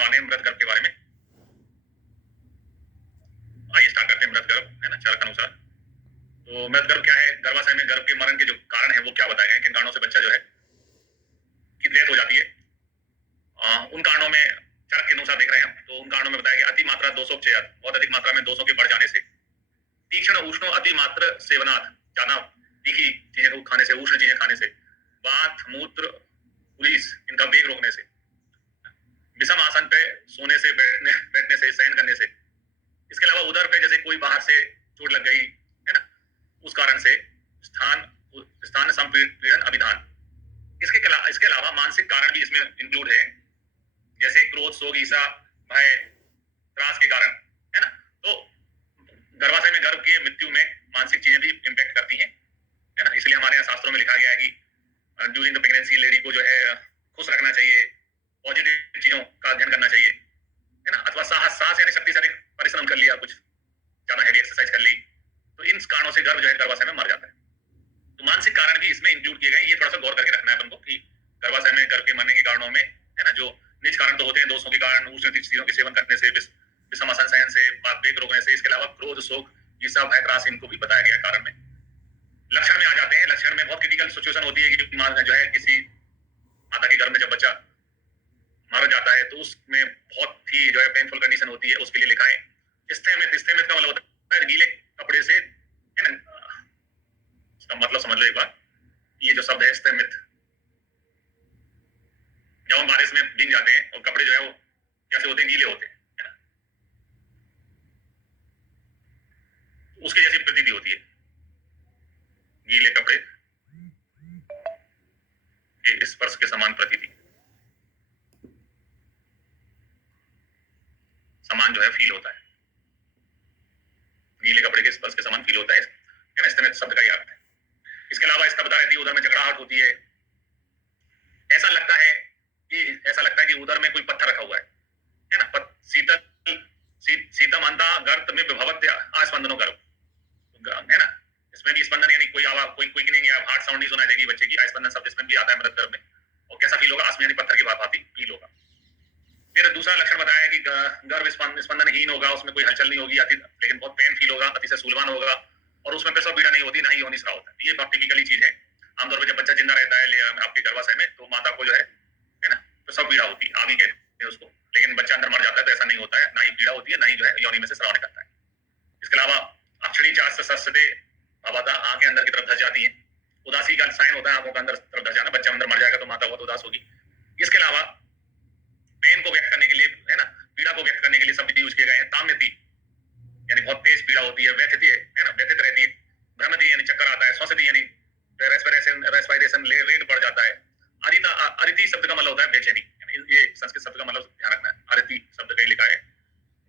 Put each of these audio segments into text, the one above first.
वाले हैं मृत गर्भ के बारे में। आइए स्टार्ट करते हैं मृत गर्भ, है ना, चरक अनुसार। तो मृत गर्भ क्या है? गर्भाशय में गर्भ के मरण के जो कारण है वो क्या बताए गए, किन कारणों से बच्चा जो है की डेथ हो जाती है। उन कारणों में चरक के अनुसार देख रहे हैं हम, तो उन कारणों में बताया गया अति मात्रा दोषोपचय, बहुत अधिक मात्रा में दोषों के बढ़ जाने से, तीक्ष्ण उष्णो अति मात्र सेवनाथ, ज्यादा तीखी चीजें खाने से, उष्ण चीजें खाने से, वात मूत्र पुलिस इनका वेग रोकने से, विषम आसन पे सोने से, बैठने से, सहन करने से, इसके अलावा उधर पे जैसे कोई बाहर से चोट लग गई है ना, उस कारण से स्थान संपीड़न अभिधान। इसके अलावा मानसिक कारण भी इसमें इंक्लूड है, जैसे क्रोध, शोक, ईर्ष्या, भय, त्रास के कारण, है ना। तो गर्भाशय में गर्भ की मृत्यु में मानसिक चीजें भी इम्पैक्ट करती हैं, है ना। इसलिए हमारे यहाँ शास्त्रों में लिखा गया है कि ड्यूरिंग द प्रेगनेंसी लेडी को जो है खुश रखना चाहिए, पॉजिटिव चीजों का अध्ययन करना चाहिए, है ना। अथवा साहस यानी शक्तिशाली परिश्रम कर लिया, कुछ ज्यादा हैवी एक्सरसाइज कर ली, तो इन कारणों से गर्भ जो है गर्भाशय में मर जाता है। तो मानसिक कारण भी इसमें इंक्लूड किए गए, ये थोड़ा सा गौर करके रखना है अपन को कि गर्भाशय में गर्भ के मरने के कारणों में, है ना, जो निज कारण तो होते हैं, दोषों के कारण, उष्ण चीजों के सेवन करने से, विषम आसन सहन से, वेग रोकने से, इसके अलावा क्रोध, शोक, ईर्ष्या, भय, त्रास, इनको भी बताया गया कारण में। लक्षण में आ जाते हैं। लक्षण में बहुत क्रिटिकल सिचुएशन होती है कि जो है किसी माता के गर्भ में जब बच्चा मर जाता है तो उसमें बहुत ही जो है पेनफुल कंडीशन होती है। उसके लिए लिखा है स्टेमित। स्टेमित का मतलब होता है गीले कपड़े से, है ना, इसका मतलब समझ लो एक बार, ये जो शब्द है स्टेमित, जब हम बारिश में भीग जाते हैं और कपड़े जो है वो कैसे होते हैं, गीले होते हैं, है ना, उसके जैसी प्रतीति होती है। गीले कपड़े के स्पर्श के समान प्रतीति, समान जो है फील होता है, गीले कपड़े के स्पर्श के समान फील होता है, स्टेमित शब्द का अर्थ है। इसके अलावा इसका बता रहती है उधर में जकड़ाहट होती है, ऐसा लगता है कि उधर में कोई पत्थर रखा हुआ है ना। शीतम अंधा गर्त में विभवत्य आस्पंदनो गर्भ, है ना। इसमें भी स्पंदन यानी कोई आवाज, कोई नहीं है, हार्ट साउंड नहीं सुनाई देगी बच्चे की, आस्पंदन शब्द इसमें भी आता है मृत गर्भ में। और कैसा फील होगा? आसमान यानी पत्थर की भांति फील होगा। फिर दूसरा लक्षण बताया कि गर्भ स्पंदनहीन होगा, उसमें कोई हलचल नहीं होगी, लेकिन बहुत पेन फील होगा, अतिशय सूलवान होगा, और उसमें प्रसव पीड़ा नहीं होती, ना ही योनिस्राव होता है। ये बहुत टिपिकली चीज है। आमतौर पर जब बच्चा जिंदा रहता है आपके गर्भाशय में, तो माता को जो है ना, प्रसव पीड़ा होती है, आवी कहते हैं उसको। लेकिन बच्चा अंदर मर जाता है तो ऐसा नहीं होता है, ना ही पीड़ा होती है, ना ही जो है योनि में से स्राव निकलता है। इसके अलावा अक्षणी चार सस्ते भावाता, आंखें अंदर की तरफ धस जाती हैं। उदासी का साइन होता है आंखों का अंदर तरफ धस जाना। बच्चा अंदर मर जाएगा तो माता बहुत उदास होगी। इसके अलावा पेन को व्यक्त करने के लिए, है ना, पीड़ा को व्यक्त करने के लिए शब्द यूज किए गए हैं। ताम्यति यानी बहुत तेज पीड़ा होती है, व्यथित है ना, व्यथित रहती है। भ्रमति यानी चक्कर आता है। श्वसति यानी रेस्पिरेशन रेट बढ़ जाता है। अरिति शब्द का मतलब होता है बेचैनी। ये संस्कृत शब्द का मतलब ध्यान रखना है। अरिति शब्द कहीं लिखा है,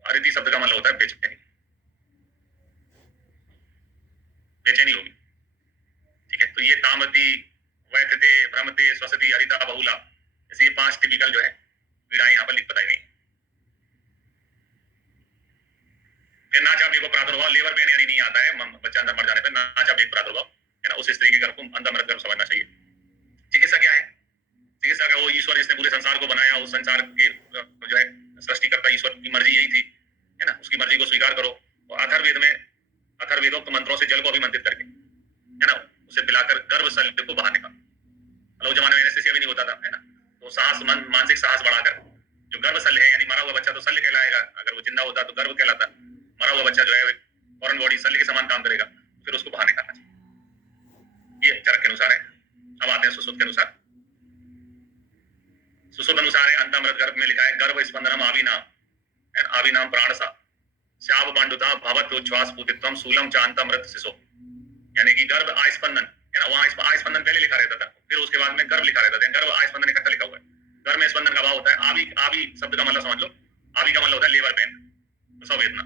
अरिति शब्द का मतलब होता है बेचैनी, बेचैनी होगी, ठीक है। तो ये तामति, वैथते, भ्रमते, श्वसति, अरिता, बहुला, ऐसे ये 5 टिपिकल जो है पीड़ाएं यहाँ पर लिख बताई गई। फिर नाचा बेगो प्रादुर्भाव, लेबर पेन यानी नहीं आता है बच्चा अंदर मर जाने पर, नाचा बेग प्रादुर्भाव, है ना, उस स्त्री के गर्भ को अंदर मृत गर्भ समझना चाहिए। चिकित्सा क्या है? चिकित्सा का वो ईश्वर जिसने पूरे संसार को बनाया, उस संसार के जो है सृष्टिकर्ता ईश्वर की मर्जी यही थी, है ना, उसकी मर्जी को स्वीकार करो। और अथर्ववेदोक्त मंत्रों से जल को अभिमंत्रित करके, है ना, उसे पिलाकर गर्भ शल्य को बाहर निकालो। मतलब जमाने में एनेस्थीसिया भी नहीं होता था, है ना, तो साहस, मानसिक साहस बढ़ाकर जो गर्भ शल्य है, यानी मरा हुआ बच्चा तो शल्य कहलाएगा, अगर वो जिंदा होता तो गर्भ कहलाता। मरा हुआ बच्चा जो है फॉरेन बॉडी शल्य के समान काम करेगा, फिर उसको बाहर निकालना चाहिए। ये चरक के अनुसार है। अब आते हैं सुश्रुत के अनुसार। सुश्रुत अनुसार है अंतमृत गर्भ में लिखा है गर्भ स्पंदनम आविनाम, आविनाम प्राणसा श्याव पांडुता भवत उच्छ्वास पुतित्वम शूलम चांतमृत शिशु, यानी कि गर्भ आस्पंदन, है ना, वहां आस्पंदन पहले लिखा रहता था, फिर उसके बाद में गर्भ लिखा रहता था। गर्भ आस्पंदन इकट्ठा लिखा हुआ है। गर्भ में स्पंदन का भाव होता है। आवी शब्द का मतलब समझ लो, आवी का मतलब होता है लेबर पेन, प्रसव वेदना।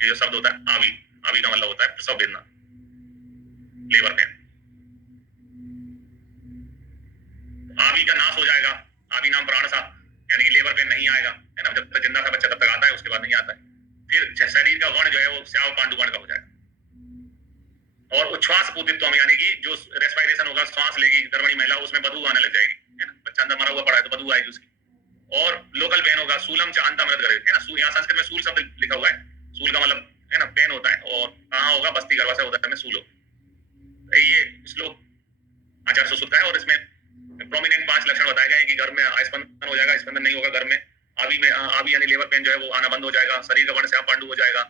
ये जो शब्द होता है आवी का मतलब होता है प्रसव वेदना, लेबर पेन। आवी का नाश हो जाएगा, आवी नाम प्राण सा, यानी कि लेबर पेन नहीं आएगा, है ना, जब तक जिंदा था बच्चा तब तक आता है, उसके बाद नहीं आता है। फिर शरीर का वर्ण जो है वो श्याव पांडु वर्ण का हो जाएगा। और उच्छ्वास पुतित्व यानी कि जो रेस्पिरेशन होगा, श्वास लेगी गर्भणी महिला, उसमें बदबू आने लग जाएगी, है ना। बच्चा अंदर मरा हुआ पड़ा है तो बदबू आएगी उसकी। और लोकल पेन होगा, सूलम च अंतमृत गरे, है ना। यहाँ संस्कृत में सूल शब्द लिखा हुआ है, सूल का मतलब है ना पेन होता है, और कहाँ होगा, बस्ती गरवा से उधर में सूल हो। ये श्लोक आचार्य सुश्रुत का है, और इसमें प्रोमिनेंट 5 लक्षण बताए गए हैं कि गर्भ में स्पंदन हो जाएगा, स्पंदन नहीं होगा, गर्भ में आवी यानी लेबर पेन जो है वो आना बंद हो जाएगा, शरीर का वर्ण से पांडु हो जाएगा,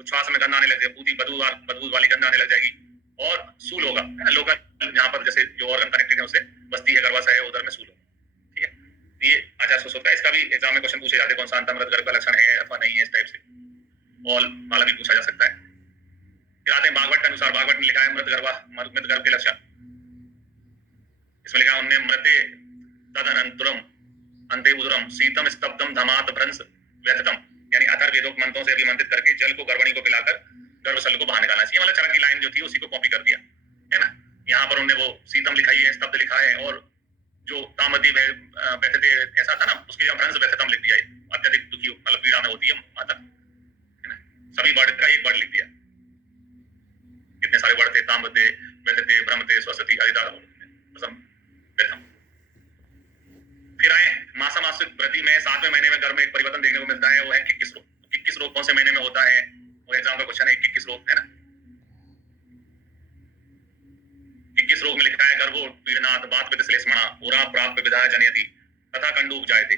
उच्छ्वास में गंध आने लग जाएगी, बदबू वाली गंध आने लग जाएगी, और सूल होगा, है ना। लोकल यहाँ पर जैसे जो ऑर्गन कनेक्टेड है उससे, बस्ती है, गर्भाशय है, उधर में सूल होगा, ठीक है। ये आचार्य सुश्रुत का, इसका भी एग्जाम में क्वेश्चन पूछे जाते हैं, कौन सा अंतर्मृत गर्भ का लक्षण है अथवा नहीं है, इस टाइप से और वाला भी पूछा जा सकता है। फिर आते हैं भागवत के अनुसार, भागवत में लिखा है मृत गर्भ के लक्षण, इसमें लिखा है उनने मृते तदनंतरम अंते उदरम शीतम स्तब्धम धमात भ्रंश व्यथतम, यानी अथर्ववेदोक्त मंत्रों से अभिमंत्रित करके जल को गर्भणी को पिलाकर गर्भशल्य को बाहर निकालना चाहिए। मतलब चरक की लाइन जो थी उसी को कॉपी कर दिया, है ना। यहाँ पर उन्होंने वो शीतम लिखाई है, स्तब्ध लिखा है, और जो तामदी व्यथते ऐसा था ना, उसके लिए भ्रंश व्यथतम लिख दिया है, अत्यधिक दुखी मतलब पीड़ा में होती है माता, है ना। सभी वर्ड का एक वर्ड लिख दिया, कितने सारे वर्ड थे, तामते, व्यथते, भ्रमते, स्वसति, अधिदार, व्यथम। फिर आए मासा मासिक वृद्धि में 7वें महीने में गर्भ में एक परिवर्तन देखने को मिलता है, वो है किक्किस रोग। किक्किस रोग कौन से महीने में होता है, वो एग्जाम का क्वेश्चन है, किक्किस रोग, है ना। किक्किस रोग में लिखा है गर्भो पीड़नात् बात पित्त श्लेष्मणा उरा प्राप्त विधाय जनयति तथा कंडू उपजायते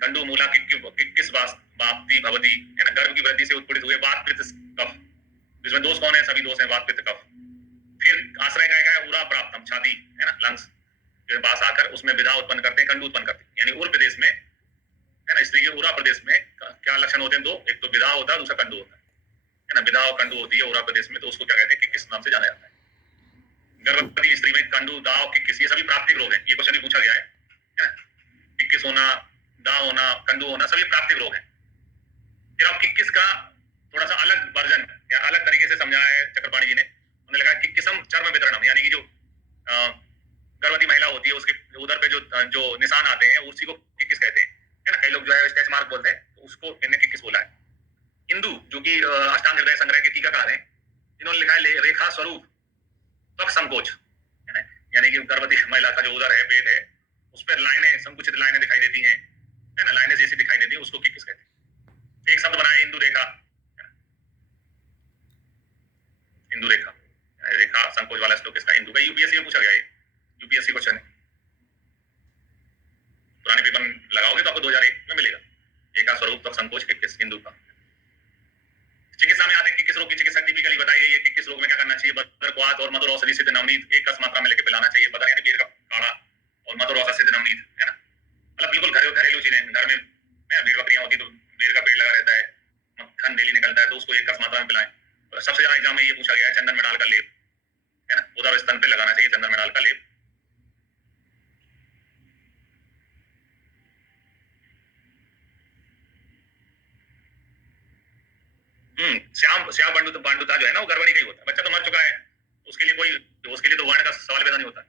कंडू मूला किक्किस वाप्ति भवति, है ना। गर्भ की वृद्धि से उत्पीड़ित हुए बात पित्त कफ, इसमें दोष कौन है, सभी दोष हैं, बात पित्त कफ। फिर आश्रय का है उरा प्राप्तम, छाती, है ना, लंग्स के पास आकर उसमें विधा उत्पन्न करते हैं, कंडू उत्पन्न करते हैं, यानी उर प्रदेश में, है ना, स्त्री के उरा प्रदेश में क्या लक्षण होते हैं, दो, एक तो विधा होता है, दूसरा कंडू होता है ना। विधा और कंडू होती है उरा प्रदेश में, तो उसको क्या कहते हैं, किस नाम से जाना जाता है। गर्भवती स्त्री में कंडू, दाव, किक्किस, ये सभी प्राप्तिक रोग हैं, ये क्वेश्चन भी पूछा गया है ना। किक्किस होना, दाव होना, कंडू होना, सभी प्राप्तिक रोग हैं। फिर अब किक्किस का थोड़ा सा अलग वर्जन या अलग तरीके से समझाया है चक्रपाणी जी ने। उन्हें लगा किक्किसम चर्म वितरणम, यानी कि जो गर्भवती महिला होती है उसके उधर पे जो निशान आते हैं उसी को किक्किस कहते हैं, है ना। कई लोग जो है स्टेच मार्क बोलते हैं, तो उसको इन्हें किक्किस बोला है। इंदु जो कि अष्टांग हृदय संग्रह के टीकाकार हैं, इन्होंने लिखा है रेखा स्वरूप त्वक संकोच, है ना, यानी कि गर्भवती महिला का जो उदर है, पेट है, उस पर लाइनें, संकुचित लाइनें दिखाई देती हैं, है ना, लाइनें जैसी दिखाई देती है, उसको किक्किस कहते हैं। एक शब्द बनाया इंदु रेखा, इंदु रेखा, रेखा संकोच वाला श्लोक इसका इंदु का, यूपीएससी में पूछा गया है, यूपीएससी क्वेश्चन है, पुराने पेपर लगाओगे तो आपको 2001 में मिलेगा, एका स्वरूप तक संकोच किक्किस हिंदू का। चिकित्सा में आते किक्किस रोग की चिकित्सा टिपिकली बताई गई है। किक्किस रोग में क्या करना चाहिए, बदर क्वाथ और मधुर औषधि सिद्ध नवनीत एक कस मात्रा में लेके पिलाना चाहिए। बदर यानी बेर का काढ़ा और मधुर औषधि सिद्ध नवनीत, है ना, मतलब बिल्कुल घरेलू चीजें। घर में भेड़ बकरियां होती तो बेर का पेड़ लगा रहता है, मक्खन डेली निकलता है, तो उसको एक कस मात्रा में पिलाएं। सबसे ज्यादा एग्जाम में ये पूछा गया है, चंदन में डाल का लेप, है ना, उधर स्तन पे लगाना चाहिए चंदन में डाल का लेप। श्याम पांडुता जो है ना, वो गर्भणी का ही होता है। बच्चा तो मर चुका है, उसके लिए तो वर्ण का सवाल पैदा नहीं होता।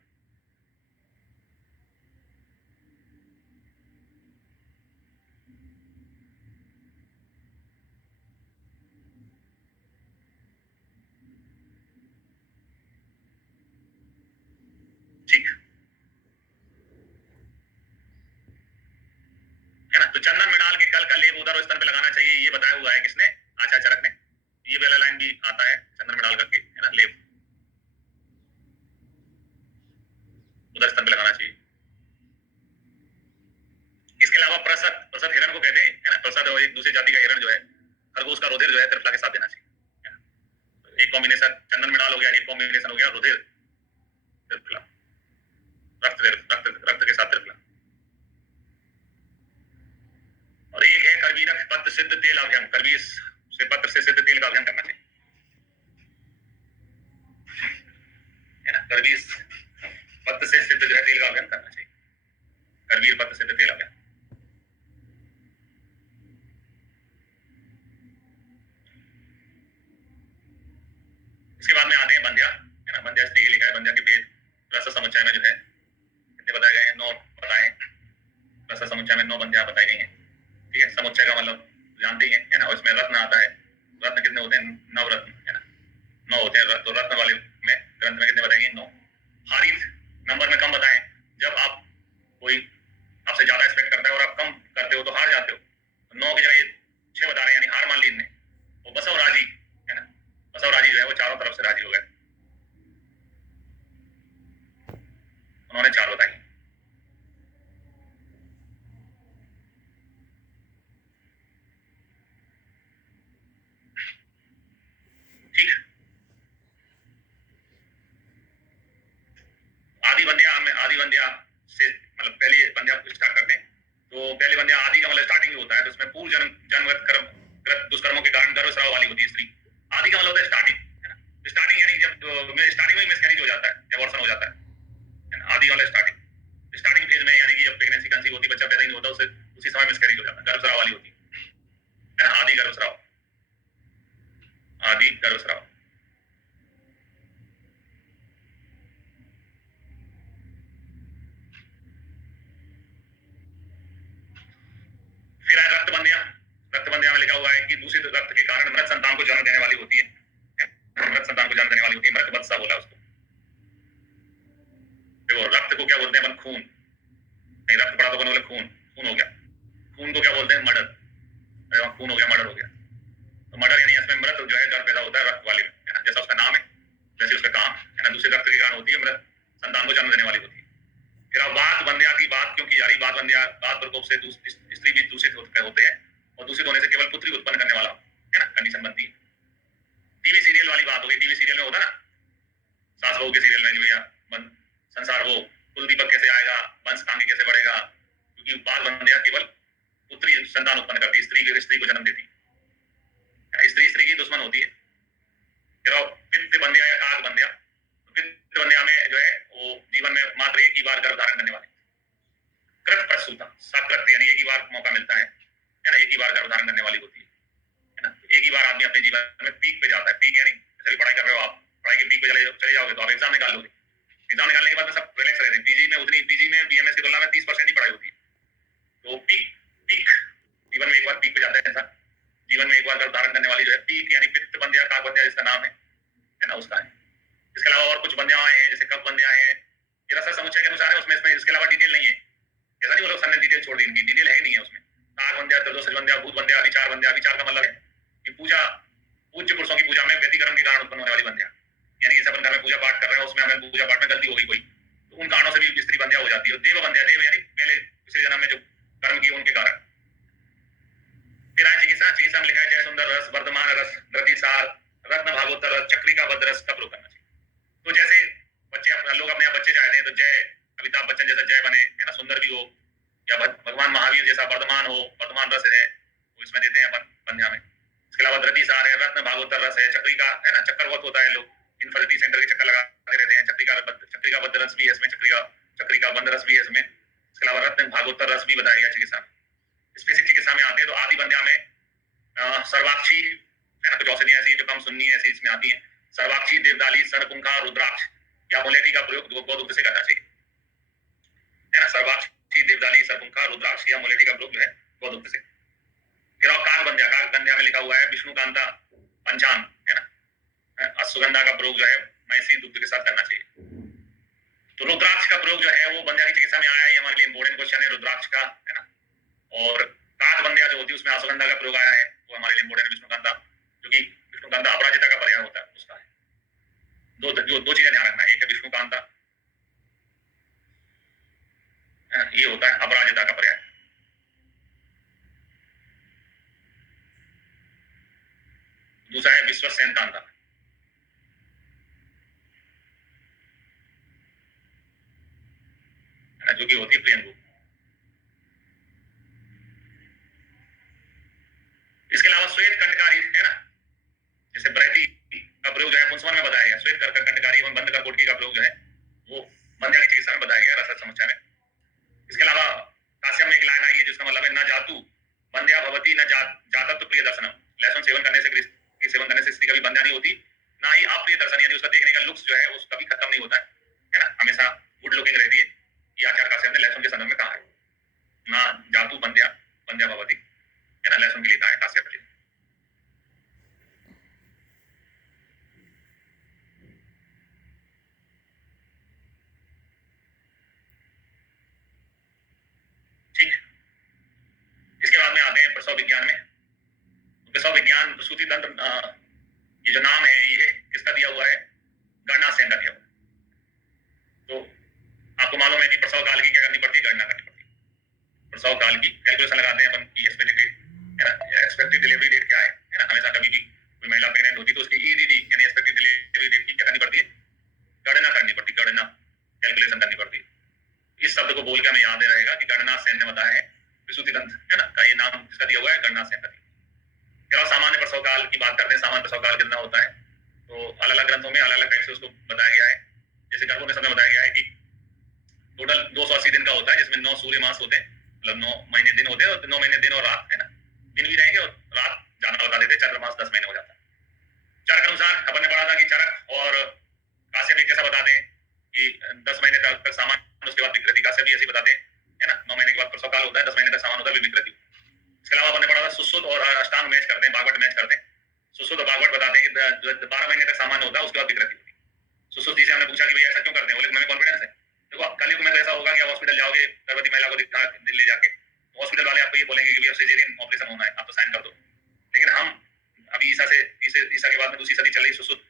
ठीक है ना, तो चंदन में डाल के कल का लेप उधर स्तन पे लगाना चाहिए, ये बताया हुआ है किसने, आचार्य चरक ने। ये वाला लाइन भी आता है, चंदन में डाल करके, है ना, लेप उधर स्तन पे लगाना चाहिए। इसके अलावा प्रसद हिरण को कहते हैं, है ना, प्रसद और एक दूसरी जाति का हिरण जो है, खरगोश का रुधिर जो है त्रिफला के साथ देना चाहिए। एक कॉम्बिनेशन चंदन में डाल हो गया, एक कॉम्बिनेशन हो गया रुधिर त्रिफला, रक्त के साथ त्रिफला। और एक है करवीरक पत्र सिद्ध तेल अभ्यंग, करवीर से पत्र से सिद्ध तेल का अभ्यंग करना चाहिए, है ना, करवीर पत्र से सिद्ध जो है तेल का अभ्यंग करना चाहिए, करवीर पत्र सिद्ध तेल अभ्यंग। इसके बाद में आते हैं बंध्या, है ना, बंध्या स्त्री के लिखा है, बंध्या के वेद रस समुच्चय में जो है कितने बताए गए हैं, 9 बताए। रस समुच्चय में 9 बंध्या बताई गई हैं, ठीक है। समुच्चय का मतलब जानते ही हैं, है ना, और इसमें रत्न आता है। रत्न कितने होते हैं, 9 रत्न, है ना, 9 होते हैं। तो रत्न वाले में ग्रंथ में कितने बताएंगे, 9। हारित नंबर में कम बताएं, जब आप कोई आपसे ज्यादा एक्सपेक्ट करता है और आप कम करते हो तो हार जाते हो। 9 की जगह ये 6 बता रहे हैं, यानी हार मान ली इनने। वो बसव राजी है ना, बसव राजी जो है वो चारों तरफ से राजी हो गए, उन्होंने 4 बताई। ठीक है, आदि बंध्या में, आदि बंध्या से मतलब पहले बंध्या स्टार्ट करते हैं। तो पहले बंध्या आदि का मतलब स्टार्टिंग में होता है, तो उसमें पूर्व जन्म जन्मगत कर्म दुष्कर्मों के कारण गर्भस्राव वाली होती है स्त्री। आदि का मतलब होता है स्टार्टिंग, है ना। स्टार्टिंग यानी जब स्टार्टिंग में मिसकैरेज हो जाता है, एबॉर्शन हो जाता है ना। आदि वाला स्टार्टिंग, स्टार्टिंग फेज में यानी कि जब प्रेगनेंसी कंसीव होती है, बच्चा पैदा नहीं होता, उसी समय मिसकैरेज हो जाता है, गर्भस्राव वाली होती है ना। आदि गर्भस्राव, आदि गर्भस्राव। फिर है रक्त बंध्या। रक्त बंध्या में लिखा हुआ है कि दूषित रक्त के कारण मृत संतान को जन्म देने वाली होती है, मृत संतान को जन्म देने वाली होती है, मृत वत्सा बोला उसको। देखो रक्त को क्या बोलते हैं अपन, खून। नहीं, रक्त पड़ा तो अपन बोले खून, खून हो गया। खून को क्या बोलते हैं, मर्डर। अरे वहाँ खून हो गया, मर्डर हो गया। तो मर्डर यानी इसमें मृत जो है गर्भ पैदा होता है रक्त वाले में, है ना, जैसा उसका नाम है जैसे उसका काम है ना, दूसरे रक्त के कारण होती है, मृत संतान को जन्म देने वाली होती है। फिर अब बात बंध्या की बात क्यों की जा रही, बात बंध्या, बात प्रकोप से स्त्री भी दूषित होते हैं, और दूषित होने से केवल पुत्री उत्पन्न करने वाला है ना, कंडीशन बनती है। टीवी सीरियल वाली बात हो गई, टीवी सीरियल में होता ना, सास बहू के सीरियल में कि भैया संसार वो कुल दीपक कैसे आएगा, वंश आगे कैसे बढ़ेगा, क्योंकि बाल बंध्या केवल पुत्री संतान उत्पन्न करती है, स्त्री को जन्म देती है, स्त्री की दुश्मन होती है। फिर पित्त बंध्या या काग बंध्या, पित्त बंध्या में जो है वो जीवन में मात्र एक ही बार गर्भ धारण करने वाली, कृत प्रसूता, सकृत यानी एक ही बार मौका मिलता है ना, एक ही बार गर्भ धारण करने वाली होती है ना। एक ही बार आदमी अपने जीवन में पीक पे जाता है, पीक यानी जैसे पढ़ाई कर रहे हो आप, पढ़ाई के पीक पे चले जाओगे तो आप एग्जाम निकाल लोगे, एग्जाम निकालने के बाद में सब रिलैक्स रहते हैं। पीजी में बीएमएस की तुलना में 30% ही पढ़ाई होती है। तो पीक जीवन में एक बार पीक पे जाता है इंसान, जीवन में एक बार गर्भ धारण करने वाली जो है पीक यानी पित्त बंध्या, काग बंध्या जिसका नाम है ना, उसका है। इसके अलावा और कुछ बंध्याएं हैं, जैसे कब बंध्या है, ये रसा समुच्चय के अनुसार है, उसमें इसके अलावा डिटेल नहीं है। ऐसा नहीं बोलो सर ने डिटेल छोड़ दी, इनकी डिटेल है नहीं है उसमें। काग बंध्या, त्रिदोष बंध्या, भूत बंध्या, विचार बंध्या। विचार का मतलब है कि पूजा, पूज्य पुरुषों की पूजा में व्यतिक्रम के कारण उत्पन्न होने वाली बंध्या, यानी कि सब घर में पूजा पाठ कर रहे हैं, उसमें हमें पूजा पाठ में गलती हो गई कोई, तो उन कारणों से भी स्त्री बंध्या हो जाती है। देव बंध्या, देव यानी पहले पिछले जन्म में जो कर्म किए उनके कारण। फिर आज चिकित्सा, चिकित्सा में लिखा है जय सुंदर रस, वर्धमान रस, रतिसार, रत्न भागवतर रस, चक्रिका बद्ध रस का प्रयोग करना चाहिए। तो जैसे बच्चे लोग अपने यहाँ बच्चे चाहते हैं तो जय, अमिताभ बच्चन जैसा जय बने, है ना, सुंदर भी हो, या भगवान महावीर जैसा वर्धमान हो, वर्धमान रस है वो इसमें देते हैं अपन बंध्या में। इसके अलावा रतिसार है, रत्न भागवतर रस है, चक्रिका है ना, चक्कर बहुत होता है, लोग इनफर्टिलिटी सेंटर के चक्कर लगाते रहते हैं, चक्रिका बद्ध रस भी है इसमें, चक्रिका बंद रस भी है इसमें। इसके अलावा रत्न भागवतर रस भी बताया गया चिकित्सा में। स्पेसिफिक चिकित्सा में आते हैं तो आदि बंध्या में सर्वाक्षी है ना, कुछ औषधियां ऐसी हैं जो कम सुननी है, ऐसी इसमें आती हैं। सर्वाक्षी, देवदाली, सर्वपुंखा, रुद्राक्ष या मुलेठी का प्रयोग गोदुग्ध से करना चाहिए, है ना। सर्वाक्षी, देवदाली, सर्वपुंखा, रुद्राक्ष या मुलेठी का प्रयोग जो है गोदुग्ध से। फिर और काग बंध्या, काग बंध्या में लिखा हुआ है विष्णुकांता पंचांग, है ना, अश्वगंधा का प्रयोग जो है मैसी दुग्ध के साथ करना चाहिए। तो रुद्राक्ष का प्रयोग जो है वो बंध्या की चिकित्सा में आया है, हमारे लिए इंपोर्टेंट क्वेश्चन है रुद्राक्ष का, है ना। और काग बंध्या जो होती है उसमें अश्वगंधा का प्रयोग आया है, वो हमारे लिए इंपोर्टेंट है। विष्णुकांता, क्योंकि विष्णुकांता अपराजिता का पर्याय होता है उसका है। दो चीजें ध्यान रखना, एक है विष्णुकांता, ये होता है अपराजिता का पर्याय। दूसरा है विश्वसेन कांता, जो कि होती है प्रियंगु। इसके अलावा श्वेत कंटकारी है ना, जैसे ब्रैती का प्रयोग जो है पुंसवन में बताया गया, श्वेत कंटकारी एवं बंद करकोटकी का प्रयोग जो है वो बंध्या की चिकित्सा में बताया गया रसद समुच्चय में। इसके अलावा काश्यप में एक लाइन आई है जिसका मतलब है न जातु बंध्या भवती न जातत्व प्रिय दर्शनम। लहसुन सेवन करने से स्त्री कभी बंध्या नहीं होती, ना ही अप्रिय दर्शन यानी उसका देखने का लुक्स जो है उसका भी खत्म नहीं होता है ना, हमेशा गुड लुकिंग रहती है। ये आचार्य काश्यप ने लहसुन के संदर्भ में कहा है, ना जातु बंध्या भवती, है ना, लहसुन के लिए कहा है काश्यप जी। ठीक, प्रसव विज्ञान में। प्रसव विज्ञान प्रसूति तंत्र, ये जो नाम है ये किसका दिया हुआ है? गणना सेन का दिया हुआ है। तो आपको मालूम है कि प्रसव काल की क्या करनी पड़ती है? गणना करनी पड़ती है। प्रसव काल की कैलकुलेशन लगाते हैं अपन की एक्सपेक्टेड डिलीवरी डेट क्या है ना। हमेशा कभी भी कोई महिला प्रेग्नेंट होती तो उसकी ईडीडी यानी एक्सपेक्टेड डिलीवरी डेट की क्या करनी पड़ती है? गणना करनी पड़ती है, गणना कैलकुलेशन करनी पड़ती है। इस शब्द को बोल के हमें याद रहेगा कि गणना सेन ने बताया है प्रसूति तंत्र है ना का ये नाम जिसका दिया हुआ है गणना सेन का। फिर सामान्य प्रसव काल की बात करते हैं। सामान्य प्रसव काल कितना होता है? तो अलग अलग ग्रंथों में अलग अलग टाइप से उसको बताया गया है। जैसे गर्भों में समय बताया गया है कि टोटल 280 दिन का होता है, जिसमें 9 सूर्य मास होते हैं, मतलब 9 महीने दिन होते हैं और 9 महीने दिन और रात है ना। दिन भी रहेंगे और रात जाना बता देते, चंद्रमास 10 महीने हो जाता है। चरक अनुसार अपन ने पढ़ा था कि चरक और काश्यप एक जैसा बताते हैं कि 10 महीने तक सामान्य, उसके बाद विकृति। काश्यप भी ऐसे बताते हैं है ना। 9 महीने के बाद प्रसव काल होता है, 10 महीने तक सामान्य होता है, विकृति। इसके अलावा अपन ने पढ़ा था सुश्रुत और अष्टांग मैच करते हैं, भागवत मैच करते हैं। सुश्रुत और भागवत बताते हैं कि 12 महीने तक सामान्य होता है, उसके बाद विकृति होती है। सुश्रुत जी से हमने पूछा कि भैया ऐसा क्यों करते हैं? बोले हमें कॉन्फिडेंस है। देखो कलयुग में तो ऐसा होगा कि आप हॉस्पिटल जाओगे, गर्भवती महिला को दिखा ले जाके, हॉस्पिटल वाले आपको ये बोलेंगे कि भैया सिजेरियन ऑपरेशन होना है, आप तो साइन कर दो। लेकिन हम अभी ईसा के बाद में दूसरी सदी चल रही सुश्रुत,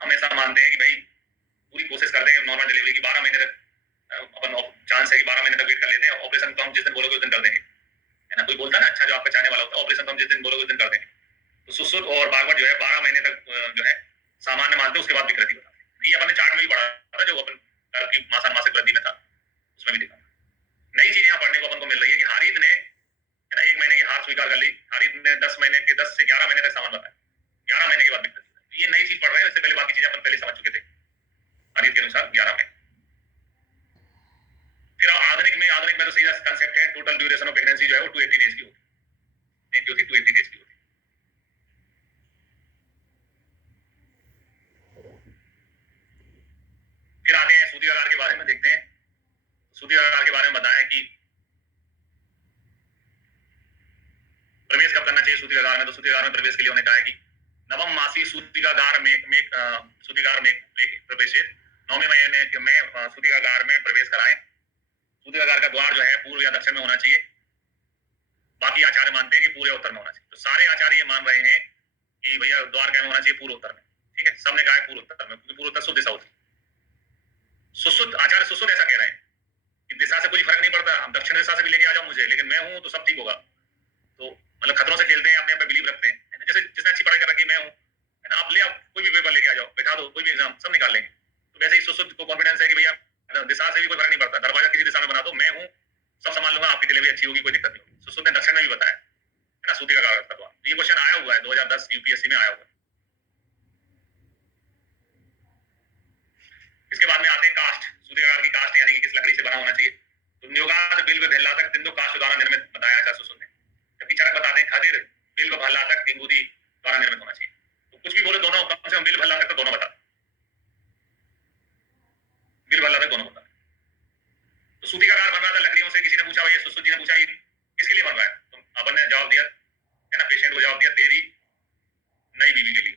हम ऐसा मानते हैं कि भाई पूरी कोशिश करते हैं नॉर्मल डिलीवरी की। 12 महीने तक अपन चांस है कि 12 महीने तक वेट कर लेते हैं। ऑपरेशन तो हम जिस दिन बोलोगे उस दिन कर देंगे है ना। कोई बोलता है ना अच्छा जो आपका चाहने वाला होता है, ऑपरेशन तो हम जिस दिन बोलोगे उस दिन कर देंगे। तो सुश्रुत और भागवत जो है 12 महीने तक जो है सामान्य मानते हैं, उसके बाद विकृति बताते हैं। ये अपने चार्ट में भी पढ़ा था, जो अपन गर्भ की मासान मासिक वृद्धि में था, उसमें भी देखा। नई चीज यहाँ पढ़ने को अपन को मिल रही है कि हारिद ने 1 महीने की हार स्वीकार कर ली। हारिद ने 10 से 11 महीने तक सामान बताया, 11 महीने के बाद विकृति। ये नई चीज पढ़ रहे हैं, इससे पहले बाकी चीजें अपन पहले समझ चुके थे। हारिद के अनुसार 11 महीने। फिर आधुनिक में तो सीधा कांसेप्ट है, टोटल ड्यूरेशन ऑफ प्रेगनेंसी जो है वो 280 डेज की होती है, 280 डेज की होती है। फिर आते हैं सूतिकागार के बारे में, देखते हैं। सूतिकागार के बारे में बताया कि प्रवेश कब करना चाहिए सूतिकागार में। तो सूतिकागार में प्रवेश के लिए उन्होंने कहा है कि नवम मासी सूतिकागार में प्रवेश, 9वें महीने में सूतिकागार में प्रवेश कराएं। सूतिकागार का द्वार जो है पूर्व या दक्षिण में होना चाहिए। बाकी आचार्य मानते हैं कि पूर्व या उत्तर में होना चाहिए। तो सारे आचार्य ये मान रहे हैं कि भैया द्वार क्या में होना चाहिए? पूर्व उत्तर में। ठीक है, सबने कहा है पूर्व उत्तर में, क्योंकि पूर्व उत्तर शुद्ध दिशा होती है। आचार्य सुश्रुत ऐसा कह रहे हैं कि दिशा से कोई फर्क नहीं पड़ता, हम दक्षिण दिशा से भी लेके आ जाओ मुझे, लेकिन मैं हूं तो सब ठीक होगा। तो मतलब खतरों से खेलते हैं, अपने पे बिलीव रखते हैं। जैसे जिसने अच्छी पढ़ाई कर रखी मैं हूं है ना, आप ले आओ कोई भी पेपर लेके आ जाओ, बैठा दो, कोई भी एग्जाम सब निकाल लेंगे। तो वैसे ही सुश्रुत को कॉन्फिडेंस है कि भैया दिशा से भी कोई फर्क नहीं पड़ता, दरवाजा किसी दिशा में बना दो, मैं हूं, सब संभाल लूंगा, आपकी डिलीवरी अच्छी होगी, कोई दिक्कत नहीं होगी। सुश्रुत ने दक्षिण में भी बताया है ना सूतिकागार का द्वार। ये क्वेश्चन आया हुआ है 2010 यूपीएससी में आया हुआ है। इसके बाद में आते हैं कास्ट। सूतिकागार की कास्ट यानी कि किस लकड़ी से बना होना चाहिए। तो न्योगाद बिल्व भेल्लातक तिंदु काष्ठ द्वारा निर्मित बताया आचार्य सुश्रुत ने। जबकि चरक बताते हैं खदिर बिल्व भल्लातक इंगुदी द्वारा निर्मित होना चाहिए। तो कुछ भी बोले दोनों, कम से कम बिल्व भल्लातक तो दोनों बता, बिल्व भल्लातक दोनों बता। तो सूतिकागार बन रहा था लकड़ियों से। किसी ने पूछा, भैया सुश्रुत जी ने पूछा किसके लिए बन रहा है? तो अपन ने जवाब दिया है ना, पेशेंट को जवाब दिया, तेरी नई बीवी के लिए।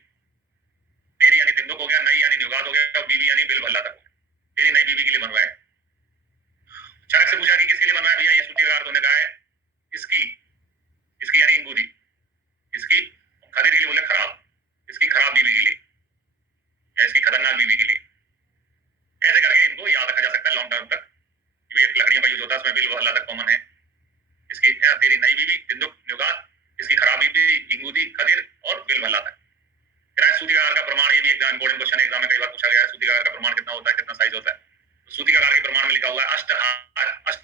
तेरी यानी तिंदुक हो गया, नई यानी न्योगाद हो गया, और बीवी यानी बिल्व भल्लातक हो गया। तेरी नई बीवी के लिए बन रहा है। चरक से पूछा कि किसके लिए बन रहा है भैया ये सूतिकागार? तो उन्होंने कहा है इसकी यानी इंगुदी, इसकी। खदिर के लिए बोले खराब, इसकी खराब बीवी के लिए या इसकी खतरनाक बीवी के लिए। ऐसे करके इनको याद रखा जा सकता है लॉन्ग टर्म तक। ये लकड़ियों का यूज होता है, उसमें बिल्व भल्लातक कॉमन है। इसकी तेरी नई बीवी तिंदुक न्योगाद, इसकी खराब बीवी इंगुदी खदिर, और बिल्व भल्लातक। सूतिकागार का प्रमाण, ये भी एक इंपोर्टेंट क्वेश्चन है, एग्जाम में कई बार पूछा गया है। सूतिकागार का प्रमाण कितना होता है, कितना साइज होता है? तो सूतिकागार के प्रमाण में लिखा हुआ है अष्ट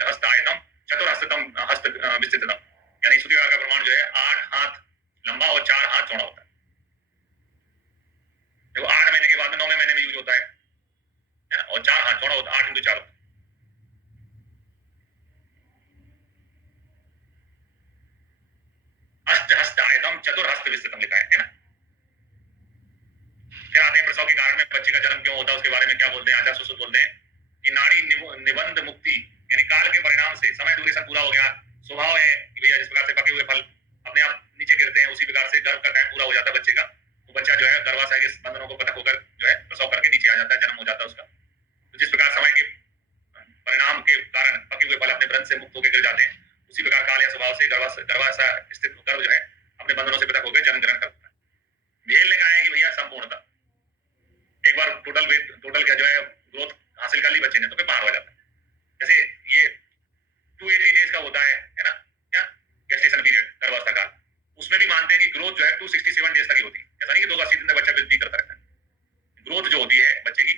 हस्त आयतम चतुर्हस्तम हस्त विस्तृतम, यानी सूतिकागार का प्रमाण जो है 8 हाथ लंबा और 4 हाथ चौड़ा होता है। देखो 8 महीने के बाद में 9वें महीने में यूज होता है ना, और 4 हाथ चौड़ा होता है, 8 × 4 होता है। अष्ट हस्त आयतम चतुर्हस्त विस्तृतम लिखा है ना। फिर आते हैं प्रसव के कारण में बच्चे का जन्म क्यों होता है, उसके बारे में क्या बोलते हैं आचार्य सुश्रुत बोलते हैं कि नाड़ी निबंध मुक्ति यानी काल के परिणाम से समय ड्यूरेशन पूरा हो गया। स्वभाव है कि भैया जिस प्रकार से पके हुए फल अपने आप नीचे गिरते हैं, उसी प्रकार से गर्भ का टाइम पूरा हो जाता है बच्चे का। तो बच्चा जो है गर्भाशय के बंधनों को पतक होकर जो है प्रसव करके नीचे आ जाता है, जन्म हो जाता है उसका। तो जिस प्रकार समय के परिणाम के कारण पके हुए फल अपने व्रंश से मुक्त होकर गिर जाते हैं, उसी प्रकार काल या स्वभाव से गर्भाशय गर्भाशय स्थित गर्भ जो है अपने बंधनों से पृथक होकर जन्म ग्रहण करता है। भेल ने कहा है कि भैया संपूर्णता, एक बार टोटल क्या जो है ग्रोथ हासिल कर ली बच्चे ने तो फिर बाहर हो जाता है। जैसे ये 280 डेज का होता है ना, क्या गेस्टेशन पीरियड, गर्भावस्था काल, उसमें भी मानते हैं कि ग्रोथ जो है 267 डेज तक ही होती है। ऐसा नहीं कि 280 दिन तक बच्चा वृद्धि करता रहता है। ग्रोथ जो होती है बच्चे की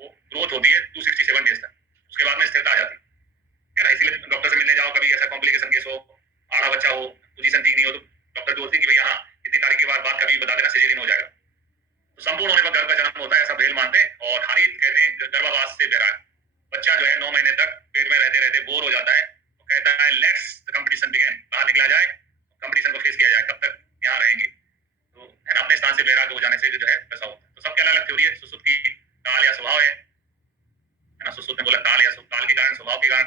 वो ग्रोथ होती है 267 डेज तक, उसके बाद में स्थिरता आ जाती है ना। इसलिए डॉक्टर से मिलने जाओ, कभी ऐसा कॉम्प्लिकेशन केस हो, आड़ा बच्चा हो, पोजीशन ठीक नहीं हो, तो डॉक्टर बोलते हैं कि भैया हाँ इतनी तारीख के बाद बात कभी बता देना, सिजेरियन हो जाएगा। तो संपूर्ण होने पर गर्भ का जन्म होता है, ऐसा भेल मानते हैं। और हारित कहते हैं गर्भावास से बैराग, बच्चा जो है 9 महीने तक पेट में रहते रहते बोर हो जाता है, तो कहता है लेट्स द कंपटीशन बिगिन, बाहर निकला जाए, कंपटीशन को फेस किया जाए, कब तक यहाँ रहेंगे। तो है ना, अपने स्थान से बैराग हो जाने से जो है वैसा होता है। तो सबके अलग अलग थ्योरी है। सुसुप्त की काल या स्वभाव है ना, सुसुप्त ने बोला काल या काल के कारण, स्वभाव के कारण,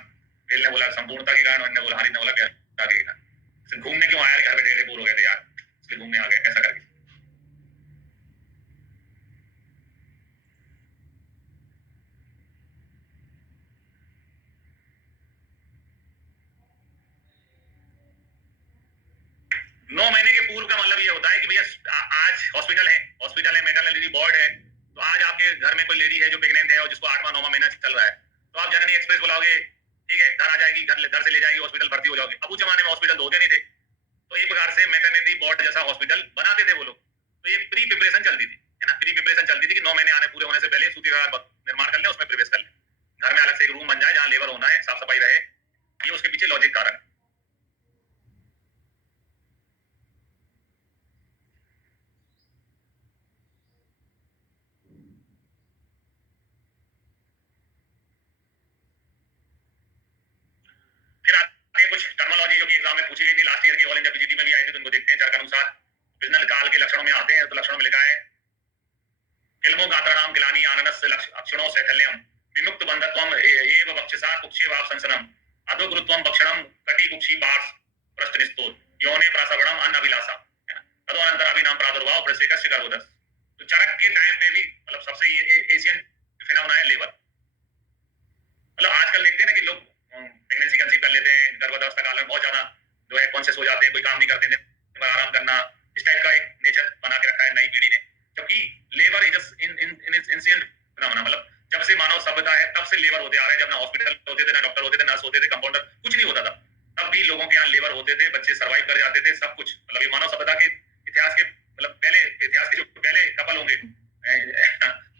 भेल ने बोला संपूर्णता के कारण, और बोला हारित ने बोला बैराग के कारण। घूमने क्यों आया, घर बैठे बोर हो गए थे यार, इसलिए घूमने आ गए, ऐसा करके। नौ महीने के पूर्व का मतलब ये होता है कि भैया आज हॉस्पिटल है, मैटरनिटी वार्ड है, तो आज आपके घर में कोई लेडी है जो प्रेग्नेंट है और जिसको 8वां 9वां महीना चल रहा है, तो आप जननी एक्सप्रेस बुलाओगे, ठीक है, घर आ जाएगी, घर से ले जाएगी, हॉस्पिटल भर्ती हो जाओगे। अब उस जमाने में हॉस्पिटल होते नहीं थे, तो एक प्रकार से मैटरनिटी वार्ड जैसा हॉस्पिटल बनाते थे वो लोग। तो ये प्री प्रिपरेशन चलती थी, है ना, प्री प्रिपरेशन चलती थी कि 9 महीने आने पूरे होने से पहले सूतिकागार निर्माण कर ले, उसमें प्रवेश कर ले, घर में अलग से एक रूम बन जाए जहाँ लेबर होना है, साफ सफाई रहे। ये उसके पीछे लॉजिक कारण। फिर आते हैं कुछ टर्मोलॉजी जो कि एग्जाम में पूछी गई थी लास्ट ईयर की, ऑल इंडिया पीजीटी में भी आई थी, तो उनको देखते हैं। चरक अनुसार विजनल काल के लक्षणों में आते हैं, तो लक्षणों में लिखा है किल्मो गात्राणाम गिलानी आननस्य लक्षणों शैथल्यम विमुक्त बंधत्वम एव वक्षसा कुक्षेवाप संसनम अधोगुरुत्वम भक्षणम कटी कुक्षी पार्श प्रस्तनिस्तोल यौने प्रसवणम अन्न अभिलाषा तदोअनंतर अभिनाम प्रादुर्भाव प्रसेकस्य गर्भोदस। तो चरक के टाइम पे भी मतलब सबसे एशियन फिनोमेना है लेबर। मतलब आजकल देखते हैं ना कि लोग प्रेगनेंसी कंसीव कर लेते हैं, गर्भावस्था काल में बहुत ज्यादा जो है कॉन्शियस हो जाते हैं, कोई काम नहीं करते, दिन भर आराम करना, इस टाइप का एक नेचर बना के रखा है नई पीढ़ी ने। जबकि लेबर इज एंशिएंट फिनोमेना, मतलब जब से मानव सभ्यता है तब से लेबर होते आ रहे हैं। जब ना हॉस्पिटल होते थे, ना डॉक्टर होते थे, नर्स होते थे, कंपाउंडर, कुछ नहीं होता था, तब भी लोगों के यहाँ लेबर होते थे, बच्चे सर्वाइव कर जाते थे, सब कुछ। मतलब ये मानव सभ्यता के इतिहास के मतलब पहले इतिहास के जो पहले कपल होंगे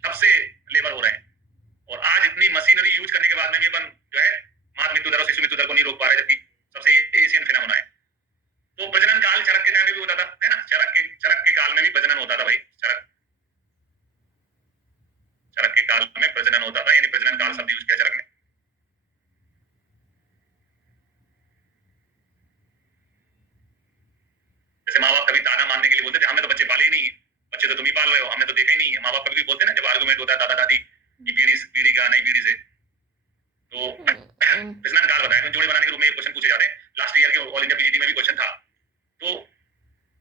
तब से लेबर हो रहे हैं। और आज इतनी मशीनरी यूज करने के बाद में भी अपन जो है मातृ मृत्यु दर और शिशु मृत्यु दर को नहीं रोक पा रहे, जबकि सबसे एशियन फिनोमेना है। तो प्रजनन काल चरक के टाइम में भी होता था, है ना, चरक के काल में भी प्रजनन होता था भाई, चरक के काल में प्रजनन होता था, यानी प्रजनन काल शब्द यूज किया चरक ने। जैसे माँ बाप कभी ताना मानने के लिए बोलते थे, हमने तो बच्चे पाले ही नहीं है, बच्चे तो तुम ही पाल रहे हो, हमने तो देखा ही नहीं है। माँ बाप कभी भी बोलते हैं ना, जब आर्गुमेंट होता है दादा दादी की पीढ़ी का नई पीढ़ी से। तो प्रजनन काल बताया, जोड़े बनाने के रूप में ये क्वेश्चन पूछे जाते हैं। लास्ट ईयर के ऑल इंडिया पीजीटी में भी क्वेश्चन था। तो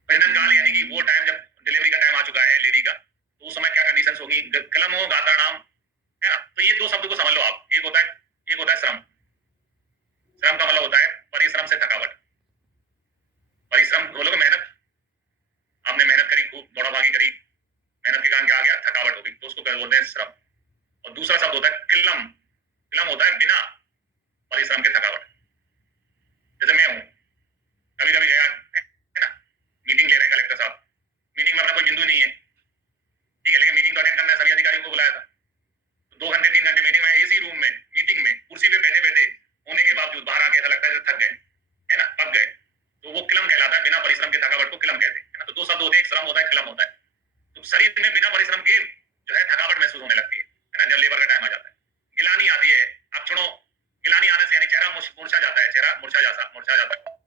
प्रजनन काल यानी कि वो टाइम जब डिलीवरी का टाइम आ चुका है लेडी का, तो उस समय क्या कंडीशंस होगी, कलम हो गाता नाम, है ना। तो ये दो शब्द को समझ लो आप, एक होता है श्रम। श्रम का मतलब होता है परिश्रम से थकावट। परिश्रम बोलोगे मेहनत, आपने मेहनत करी, खूब दौड़ा भागी करी, मेहनत के कारण क्या आ गया, थकावट होगी, तो उसको बोलते हैं श्रम। और दूसरा शब्द होता है किलम। किलम होता है बिना परिश्रम के थकावट। जैसे मैं हूं, कभी कभी गया है ना, मीटिंग ले रहे हैं कलेक्टर साहब, मीटिंग में अपना कोई बिंदु नहीं है, ठीक है, लेकिन मीटिंग तो अटेंड करना है, सभी अधिकारियों को बुलाया था। तो 2 घंटे 3 घंटे मीटिंग में, एसी रूम में, मीटिंग में, कुर्सी पे बैठे बैठे होने के बावजूद बाहर आके ऐसा लगता है थक गए, है ना, पक गए, तो वो किलम कहलाता है। बिना परिश्रम के थकावट को किलम कहते हैं, है ना। तो दो शब्द होते हैं, एक श्रम होता है, किलम होता है। तो शरीर में बिना परिश्रम के जो है थकावट महसूस होने लगती है ना, जब लेबर का टाइम आ जाता है। गिलानी आती है, अक्षणों, गिलानी आने से यानी चेहरा मुरझा जाता है, चेहरा मुरझा जाता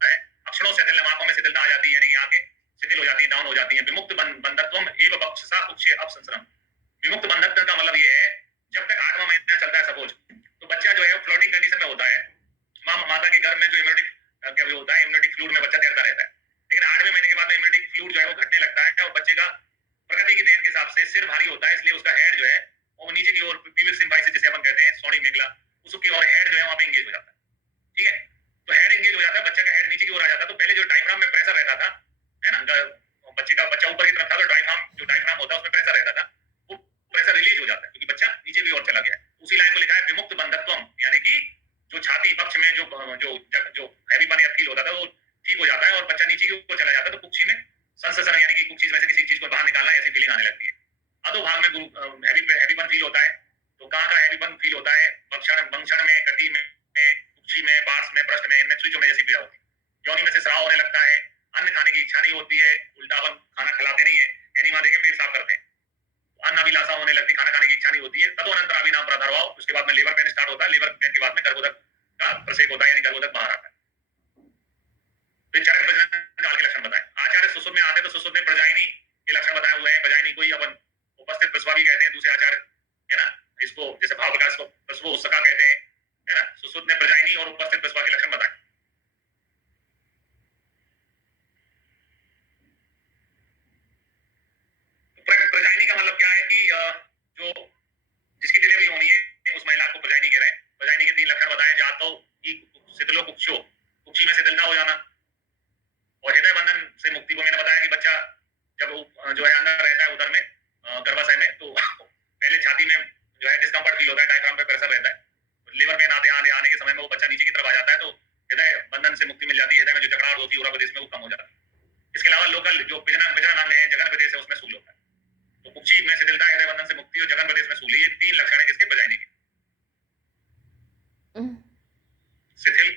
है। अक्षणों से आंखों में शिथिलता आ जाती है, यानी कि आंखें शिथिल हो जाती है, डाउन हो जाती है। विमुक्त बंधत्वम एव वक्षसा कुक्षे अपसंसरम। विमुक्त बंधत्व का मतलब ये है, जब तक 8वां महीना चलता है सपोज, तो बच्चा जो है फ्लोटिंग कंडीशन में होता है, माता के गर्भ में जो इम्यूनिटिक क्या होता है, इम्यूनिटिक फ्लूइड में बच्चा तैरता रहता है। लेकिन 8वें महीने के बाद में इम्यूनिटिक फ्लूइड जो है वो घटने लगता है, और बच्चे का प्रकृति की देन के हिसाब से सिर भारी होता है, इसलिए उसका हेड जो है वो नीचे की ओर, पीविक सिम्फाइसिस जिसे अपन कहते हैं, सोनी मेगला, उसकी और हेड जो है वहां पे एंगेज हो जाता है, ठीक है। तो हेड एंगेज हो जाता है, बच्चा का हेड नीचे की ओर आ जाता है। तो पहले जो डायफ्राम में प्रेशर रहता था, है ना, बच्चा ऊपर की तरफ था, तो डायफ्राम होता है उसमें प्रेशर रहता था, वो प्रेशर रिलीज हो जाता है क्योंकि बच्चा नीचे भी और चला गया। उसी लाइन को लिखा है विमुक्त बंधत्वम, यानी कि जो छाती पक्ष में जो हैवीपन या फील होता था वो ठीक हो जाता है और बच्चा नीचे की ओर चला जाता है, तो कुक्षी में संसरण यानी कि कुक्षी में से किसी चीज को बाहर निकालना ऐसी फीलिंग आने लगती है। अधोभाग में हैवीपन फील होता है। तो कहाँ का हैवीपन फील होता है? बंक्षण में, कटी में, कुक्षी में, पार्श्व में, पृष्ठ में, इनमें चूचों में जैसी पीड़ा होती है। योनि में से स्राव होने लगता है, अन्न खाने की इच्छा नहीं होती है, उल्टा अपन खाना खिलाते नहीं है, एनिमा देके पेट साफ करते हैं, अन्न अभिलाषा होने लगती, खाना खाने की इच्छा नहीं होती है। तदोअनंतर अभिनाम प्रादुर्भाव, उसके बाद में लेबर पेन स्टार्ट होता है, लेबर पेन के बाद में गर्भोदक का प्रसेक होता है, यानी गर्भोदक बाहर आता है। तो चरक प्रजनन काल के लक्षण बताएं। आचार्य सुश्रुत में आते तो सुश्रुत में प्रजाइनी के लक्षण बताए हुए हैं। प्रजाइनी को ही अपन उपस्थित प्रसवा भी कहते हैं, दूसरे आचार्य, है ना, इसको जैसे भाव प्रकाश को प्रसव उत्सका कहते हैं, है ना। सुश्रुत में प्रजाइनी और उपस्थित प्रसवा के लक्षण बताएं। प्रजाइनी का मतलब क्या है कि जो जिसकी डिलीवरी होनी है उस महिला को प्रजाइनी कह रहे हैं। प्रजाइनी के 3 लक्षण बताएं। जातो की शिथिलो कुक्षो, कुक्षी में शिथिलता हो जाना, और हृदय बंधन से मुक्ति को मैंने बताया कि बच्चा जब जो है अंदर रहता है उधर में गर्भाशय में, तो पहले छाती में जो है डिस्कम्फर्ट फील होता है, डायफ्राम पे प्रेशर रहता है, लेबर पेन आने के समय में वो बच्चा नीचे की तरफ आ जाता है, तो हृदय बंधन से मुक्ति मिल जाती है। हृदय में जो जकड़ाहट होती है उरा प्रदेश में वो कम हो जाती है। इसके अलावा लोकल जो विजनन अंग है, जघन प्रदेश है, उसमें सूल होता है। तो कुक्षी में शिथिलता, हृदय बंधन से मुक्ति और जघन प्रदेश में सूल, ये 3 लक्षण है किसके? प्रजाइनी के। शिथिल,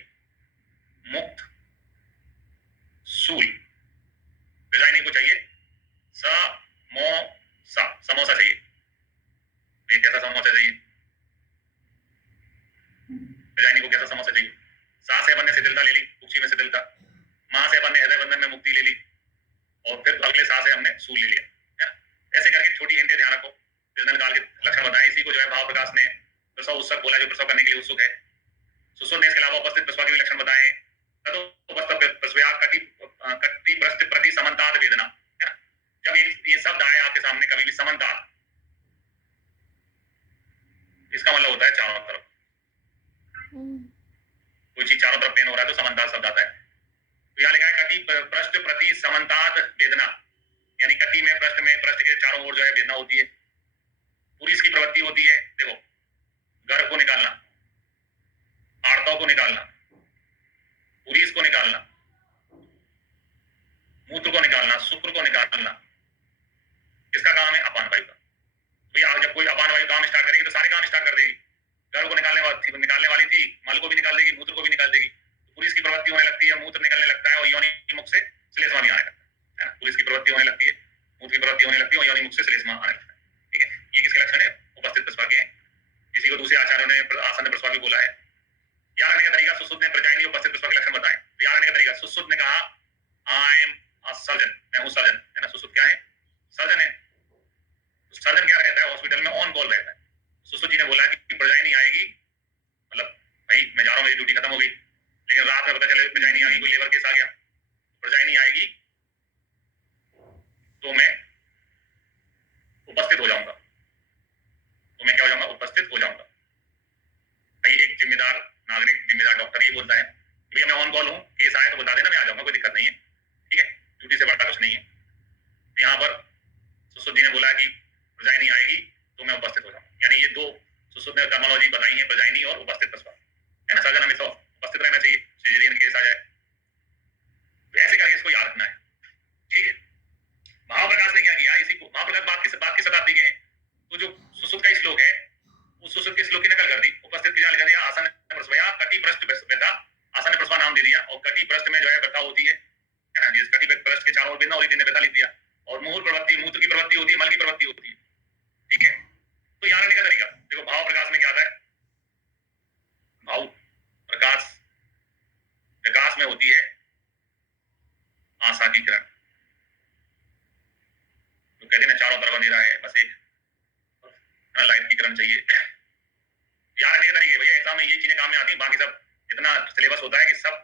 मुक्त, सूल। प्रजाइनी को चाहिए समोसा चाहिए। ये कैसा समोसा चाहिए? प्रजाइनी को कैसा समोसा चाहिए? सा से अपन ने शिथिलता ले ली, कुक्षी में शिथिलता, मां से अपन ने हृदय बंधन में मुक्ति ले ली, और फिर अगले सा से हमने सूल ले लिया, है। ऐसे करके छोटी हिंटे ध्यान रखो। प्रजनन काल के लक्षण बताए। इसी को जो है भाव प्रकाश ने प्रसव उत्सुक बोला, जो प्रसव करने के लिए उत्सुक है। सुश्रुत ने इसके अलावा उपस्थित प्रसवा के लक्षण बताए। कटी पृष्ठ प्रति समन्ताद वेदना, है ना। जब ये शब्द आए आपके सामने कभी भी, समन्ताद, इसका मतलब होता है चारों तरफ, कोई चीज चारों तरफ पेन हो रहा है तो समन्ताद शब्द आता है। तो यहाँ लिखा है कटी पृष्ठ प्रति समन्ताद वेदना, यानी कटी में, पृष्ठ के चारों ओर जो है वेदना होती है। पूरी इसकी प्रवृत्ति होती है, देखो, गर्भ को निकालना, आर्तव को निकालना, पुरीस को निकालना, मूत्र को निकालना, शुक्र को निकालना, किसका काम है? अपान वायु का। भैया जब कोई अपान वायु काम स्टार्ट करेगी तो सारे काम स्टार्ट कर देगी। गर्भ को निकालने वाली थी, मल को भी निकाल देगी, मूत्र को भी निकाल देगी। पुरीस की प्रवृत्ति होने लगती है, मूत्र निकलने लगता है, और योनि मुख से श्लेष्मा भी आने लगता है। पुरीस की प्रवृत्ति होने लगती है, मूत्र की प्रवृत्ति होने लगती है, और योनि मुख से श्लेष्मा आने लगता है। ठीक है, ये किसके लक्षण है? उपस्थित प्रसवा के हैं। इसी को दूसरे आचार्यों ने आसन्न प्रसवा भी बोला है। याद रखने का तरीका, सुश्रुत ने प्रजाइनी उपस्थित प्रसवा के लक्षण बताएं। तो याद रखने का तरीका, सुश्रुत ने कहा आई एम अ सर्जन, मैं हूं सर्जन, है ना। सुश्रुत क्या है? सर्जन है। सर्जन क्या रहता है? हॉस्पिटल में ऑन कॉल रहता है। सुश्रुत जी ने बोला कि प्रजाइनी आएगी, मतलब भाई मैं जा रहा हूं, मेरी ड्यूटी खत्म हो गई, लेकिन रात में पता चले प्रजाइनी आ गई, कोई लेबर केस आ गया, प्रजाइनी आएगी तो मैं उपस्थित हो जाऊंगा। तो मैं क्या हो जाऊंगा? उपस्थित हो जाऊंगा। भाई एक जिम्मेदार नागरिक, जिम्मेदार डॉक्टर ये बोलता है भैया मैं ऑन कॉल हूँ, केस आए तो बता देना, मैं आ जाऊंगा, कोई दिक्कत नहीं है, ठीक है, ड्यूटी से बड़ा कुछ नहीं है। यहाँ पर सुश्रुत जी ने बोला कि प्रजाइनी आएगी तो मैं उपस्थित हो जाऊंगा, यानी ये 2 सुश्रुत ने टर्मिनोलॉजी बताई है, प्रजाइनी और उपस्थित प्रसवा, है ना। सर्जन हमेशा उपस्थित रहना चाहिए, सिजेरियन केस आ जाए तो ऐसे करके इसको याद रखना है, ठीक है। महाप्रकाश ने क्या किया, इसी को महाप्रकाश बात की शताब्दी के हैं, तो जो सुश्रुत का श्लोक है उस सुश्रुत के श्लोक की नकल कर दी। उपस्थित की लिखा दिया आसन प्रसवया, कटी पृष्ठ व्यथा, आसन प्रसवा नाम दे दिया, और कटी पृष्ठ में जो है व्यथा होती है ना, जिस कटी पृष्ठ के चारों ओर वेदना होती है, व्यथा लिख दिया। और मुहूर्त प्रवृत्ति, मूत्र की प्रवृत्ति होती है, मल की प्रवृत्ति होती है, ठीक है। तो याद रखने का तरीका देखो, भाव प्रकाश में क्या आता है? भाव प्रकाश विकास में होती है आशा की किरण। तो कहते हैं ना चारों तरफ अंधेरा है, बस एक लाइट की किरण चाहिए। याद रखने के तरीके भैया, एग्जाम में ये चीजें काम में आती हैं, बाकी सब इतना सिलेबस होता है कि सब,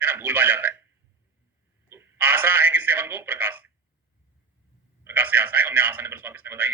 है ना, भूल भाल जाता है। तो आशा है किससे? अपन को प्रकाश से, प्रकाश से आशा है। हमने आशा ने प्रसवा किसने बताई है?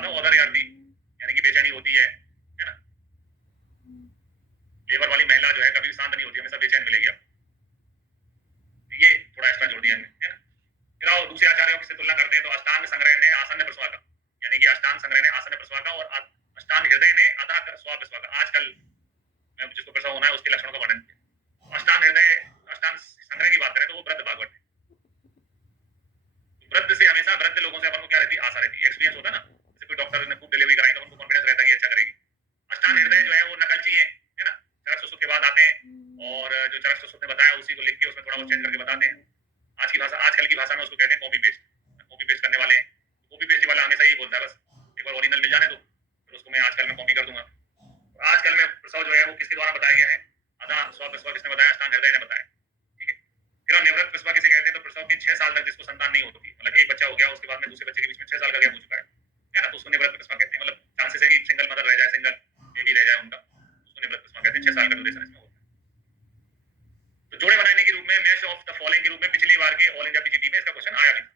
बताता हूँ अदर यानी कि बेचैनी होती है ना। लेबर वाली महिला जो है कभी शांत नहीं होती, हमेशा बेचैन मिलेगी आपको। ये थोड़ा एक्स्ट्रा जोड़ दिया है ना। फिर आओ दूसरे आचार्यों से तुलना करते हैं तो अष्टांग संग्रह ने आसन प्रसवा का, यानी कि अष्टांग संग्रह ने आसन प्रसवा का और अष्टांग हृदय ने अतः स्वा प्रसवा का। आजकल जिसको प्रसव होना है उसके लक्षणों का वर्णन किया। अष्टांग हृदय अष्टांग संग्रह की बात करें तो वो वृद्ध भागवत है। वृद्ध से हमेशा वृद्ध लोगों से अपन को क्या रहती है, आशा रहती है, एक्सपीरियंस होता है ना। जैसे कोई डॉक्टर ने खूब डिलीवरी कराई तो उनको कॉन्फिडेंस रहता है कि अच्छा करेगी। अष्टांग हृदय जो है वो नकलची है ना। चरक सुश्रुत के बाद आते हैं और जो चरक सुश्रुत ने बताया उसी को लिख के उसमें थोड़ा बहुत चेंज करके बताते हैं। आज की भाषा, आजकल की भाषा में उसको कहते हैं कॉपी पेस्ट। कॉपी पेस्ट करने वाले, कॉपी पेस्ट वाला हमेशा यही बोलता है बस एक बार ओरिजिनल मिल जाने दो फिर उसको मैं आजकल में कॉपी कर दूंगा। आजकल में प्रसव जो है वो किसके द्वारा बताया गया है, अतः स्वा प्रसवा किसने बताया, अष्टांग हृदय ने बताया। ठीक है। फिर हम निवृत्त प्रसवा किसे कहते हैं, तो प्रसव के 6 साल तक जिसको संतान नहीं होती, मतलब एक बच्चा हो गया उसके बाद में दूसरे बच्चे के बीच में 6 साल का गैप हो चुका है ना, तो उसको निवृत्त प्रसवा कहते हैं। मतलब चांसेस है कि सिंगल मदर रह जाए, सिंगल बेबी रह जाए उनका, उसको निवृत्त प्रसवा कहते हैं। 6 साल का ड्यूरेशन इसमें होता है। तो जोड़े बनाने के रूप में मैच ऑफ द फॉलोइंग के रूप में पिछली बार के ऑल इंडिया पीजीटी में इसका क्वेश्चन आया भी था।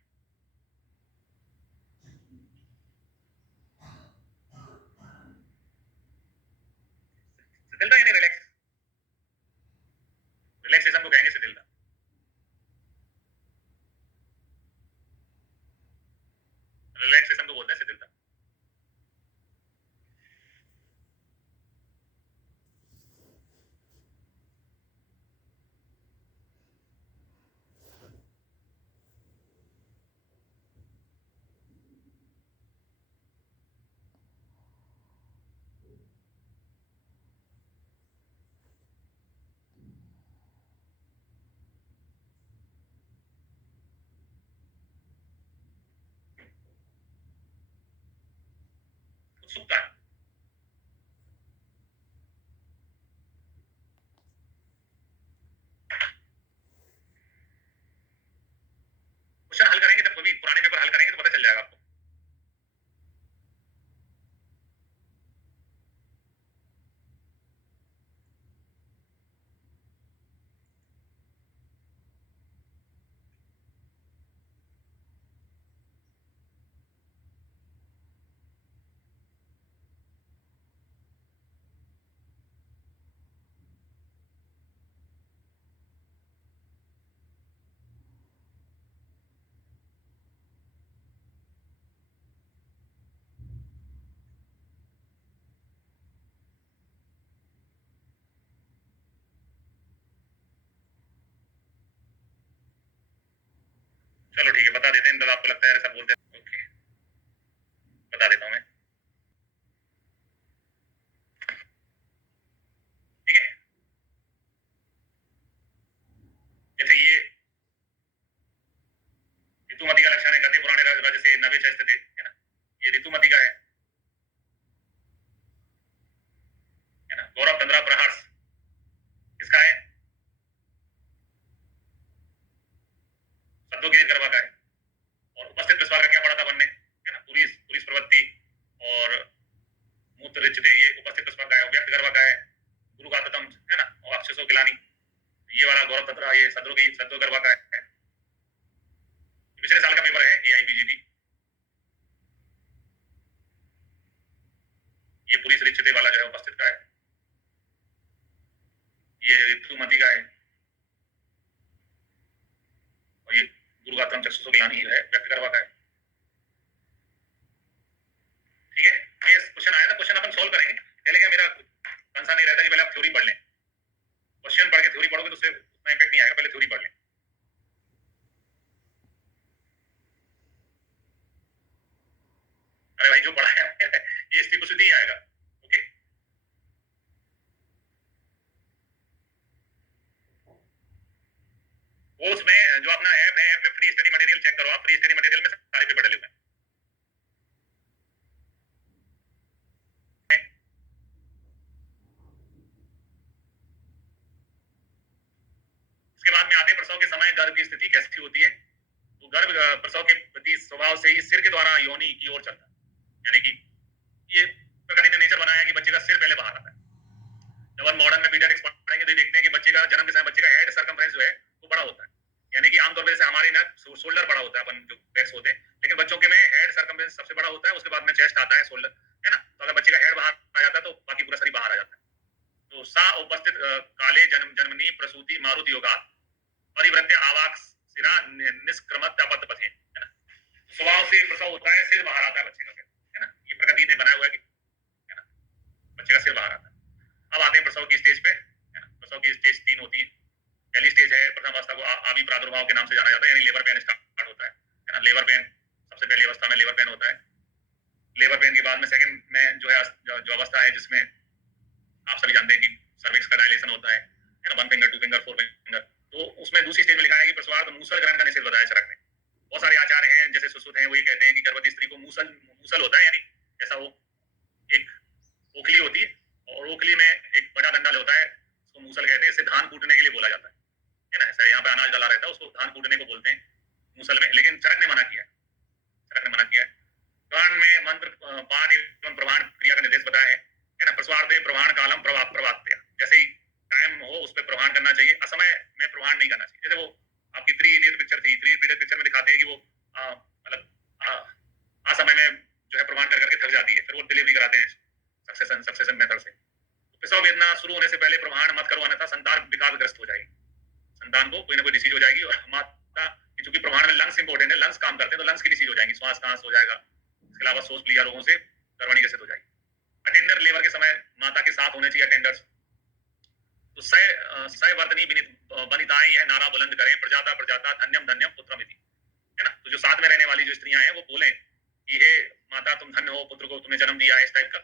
शिथिलता यानी रिलैक्स, रिलैक्सेशन को कहेंगे शिथिलता। रिलैक्सेशन को बोलते हैं शिथिलता। उत्सुकता, क्वेश्चन हल करेंगे तब, कभी पुराने पेपर हल करेंगे तो पता चल जाएगा आपको। चलो ठीक है, बता देते हैं, आपको लगता है ऐसा बोलते हैं। ओके, बता देता हूँ मैं। ठीक है, जैसे ये ऋतुमती का लक्षण है, गति पुराने राज्य से नवे स्थित है ना, ये ऋतुमती का है ना। गौरव तंद्रा प्रहर्ष इसका है, शब्दों की गरबा का है। और उपस्थित प्रसवा का क्या पढ़ा था बनने, है ना, पुरीस पुरीस प्रवृत्ति और मूत्र रिचते, ये उपस्थित प्रसवा का है। व्यक्त गरबा का है, गुरु का ततम है ना, और अक्षसो गिलानी, ये वाला गौरव तंद्रा ये सद्रो गरबा का है। पिछले साल का पेपर है एआईपीजीटी। ये पुरीस रिचते वाला जो है उपस्थित का है, ये ऋतुमती का है, और ये गुरु का ततम चक्षुषो गिलानी है, व्यक्त गरबा का है। ठीक है, ये क्वेश्चन आया था, क्वेश्चन अपन सोल्व करेंगे। पहले क्या मेरा कंसर्न नहीं रहता कि पहले आप थ्योरी पढ़ लें, क्वेश्चन पढ़ के थ्योरी पढ़ोगे तो उससे उतना इम्पैक्ट नहीं आएगा, पहले थ्योरी पढ़ लें। अरे भाई जो पढ़ा है ये स्थिति को सीधी ही आएगा। ओके, वो उसमें जो अपना ऐप है, ऐप में फ्री स्टडी मटेरियल चेक करो आप, फ्री स्टडी मटेरियल में सारे पेपर डले हुए हैं। इसके बाद में आते हैं प्रसव के समय गर्भ की स्थिति कैसी होती है। तो गर्भ प्रसव के प्रति स्वभाव से ही सिर के द्वारा योनि की ओर चलता है, यानी कि ये प्रकृति ने नेचर बनाया कि बच्चे का सिर पहले बाहर आता है। जब हम मॉडर्न में पीडियाट्रिक्स पढ़ेंगे तो देखते हैं कि बच्चे का जन्म के समय बच्चे का हेड सर्कमफ्रेंस जो है वो बड़ा होता है, यानी कि आमतौर पर जैसे हमारे ना शोल्डर बड़ा होता है, अपन जो बैक्स होते हैं, लेकिन बच्चों के में हेड सर्कमफ्रेंस सबसे बड़ा होता है, उसके बाद में चेस्ट आता है, शोल्डर, है ना। तो अगर बच्चे का हेड बाहर आ जाता है तो बाकी पूरा शरीर बाहर आ जाता है। तो सा उपस्थित काले जन्मनी प्रसूति मारुति योगा परिवृत्य आवाक सिरा निष्क्रमत अपत पथे, है ना। स्वभाव से प्रसव होता है, सिर बाहर आता है बच्चे का, है ना। ये प्रकृति ने बनाया हुआ है कि, है ना, बच्चे का सिर बाहर आता है। अब आते हैं प्रसव की स्टेज पे, है ना। प्रसव की स्टेज 3 होती है। पहली स्टेज है प्रथम अवस्था को आदि प्रादुर्भाव के नाम से जाना जाता है, यानी लेबर पेन स्टार्ट होता है ना। लेबर पेन सबसे पहली अवस्था में लेबर पेन होता है। लेबर पेन के बाद में सेकंड में जो है जो अवस्था है जिसमें आप सभी जानते हैं कि सर्विक्स का डायलेशन होता है ना, 1 फिंगर 2 फिंगर 4 फिंगर। तो उसमें दूसरी स्टेज में लिखा है कि प्रसवार्ध मूसल ग्रहण का निषेध बताया चरक ने। बहुत सारे आचार्य हैं जैसे सुश्रुत हैं, वो ये कहते हैं कि गर्भवती स्त्री को मूसल होता है, यानी ऐसा वो एक ओखली होती है और ओखली में एक बड़ा डंडा होता है, उसको मूसल कहते हैं। इससे धान कूटने के लिए बोला जाता है ना। ऐसा यहाँ पे अनाज डाला रहता है, उसको धान कूटने को बोलते हैं मूसल में। लेकिन चरक ने मना किया है, चरक ने मना किया है। पुराण में मंत्र पाठ एवं प्रमाण क्रिया का निर्देश बताया है ना। प्रसवार्धे प्रमाण कालम प्रवात्या, जैसे ही टाइम हो उस पर प्रमाण करना चाहिए, असमय में प्रमाण नहीं करना चाहिए। जैसे वो आपकी 3 इडियट पिक्चर थी, 3 इडियट पिक्चर में दिखाते हैं कि वो मतलब असमय में जो है प्रमाण कर करके थक जाती है, फिर वो डिलीवरी कराते हैं सक्सेशन मेथड से। प्रसव वेदना शुरू होने से पहले प्रमाण मत करो, अन्यथा संतान विकारग्रस्त हो जाएगी, संतान को कोई ना कोई डिसीज हो जाएगी। और माता क्योंकि प्रमाण में लंग्स इंपॉर्टेंट है, लंग्स काम करते हैं, तो लंग्स की डिसीज हो जाएगी, श्वास कहां हो जाएगा। इसके अलावा सोच प्लिया रोगों से गर्भणी ग्रसित हो जाएगी। अटेंडर लेबर के समय माता के साथ होने चाहिए अटेंडर्स। तो सय वर्तनी वनिताएं यह नारा बुलंद करें, प्रजाता प्रजाता धन्यम धन्यम पुत्रमिति, है ना। तो जो साथ में रहने वाली जो स्त्रियां हैं वो बोले कि हे माता तुम धन्य हो, पुत्र को तुमने जन्म दिया है, इस टाइप का।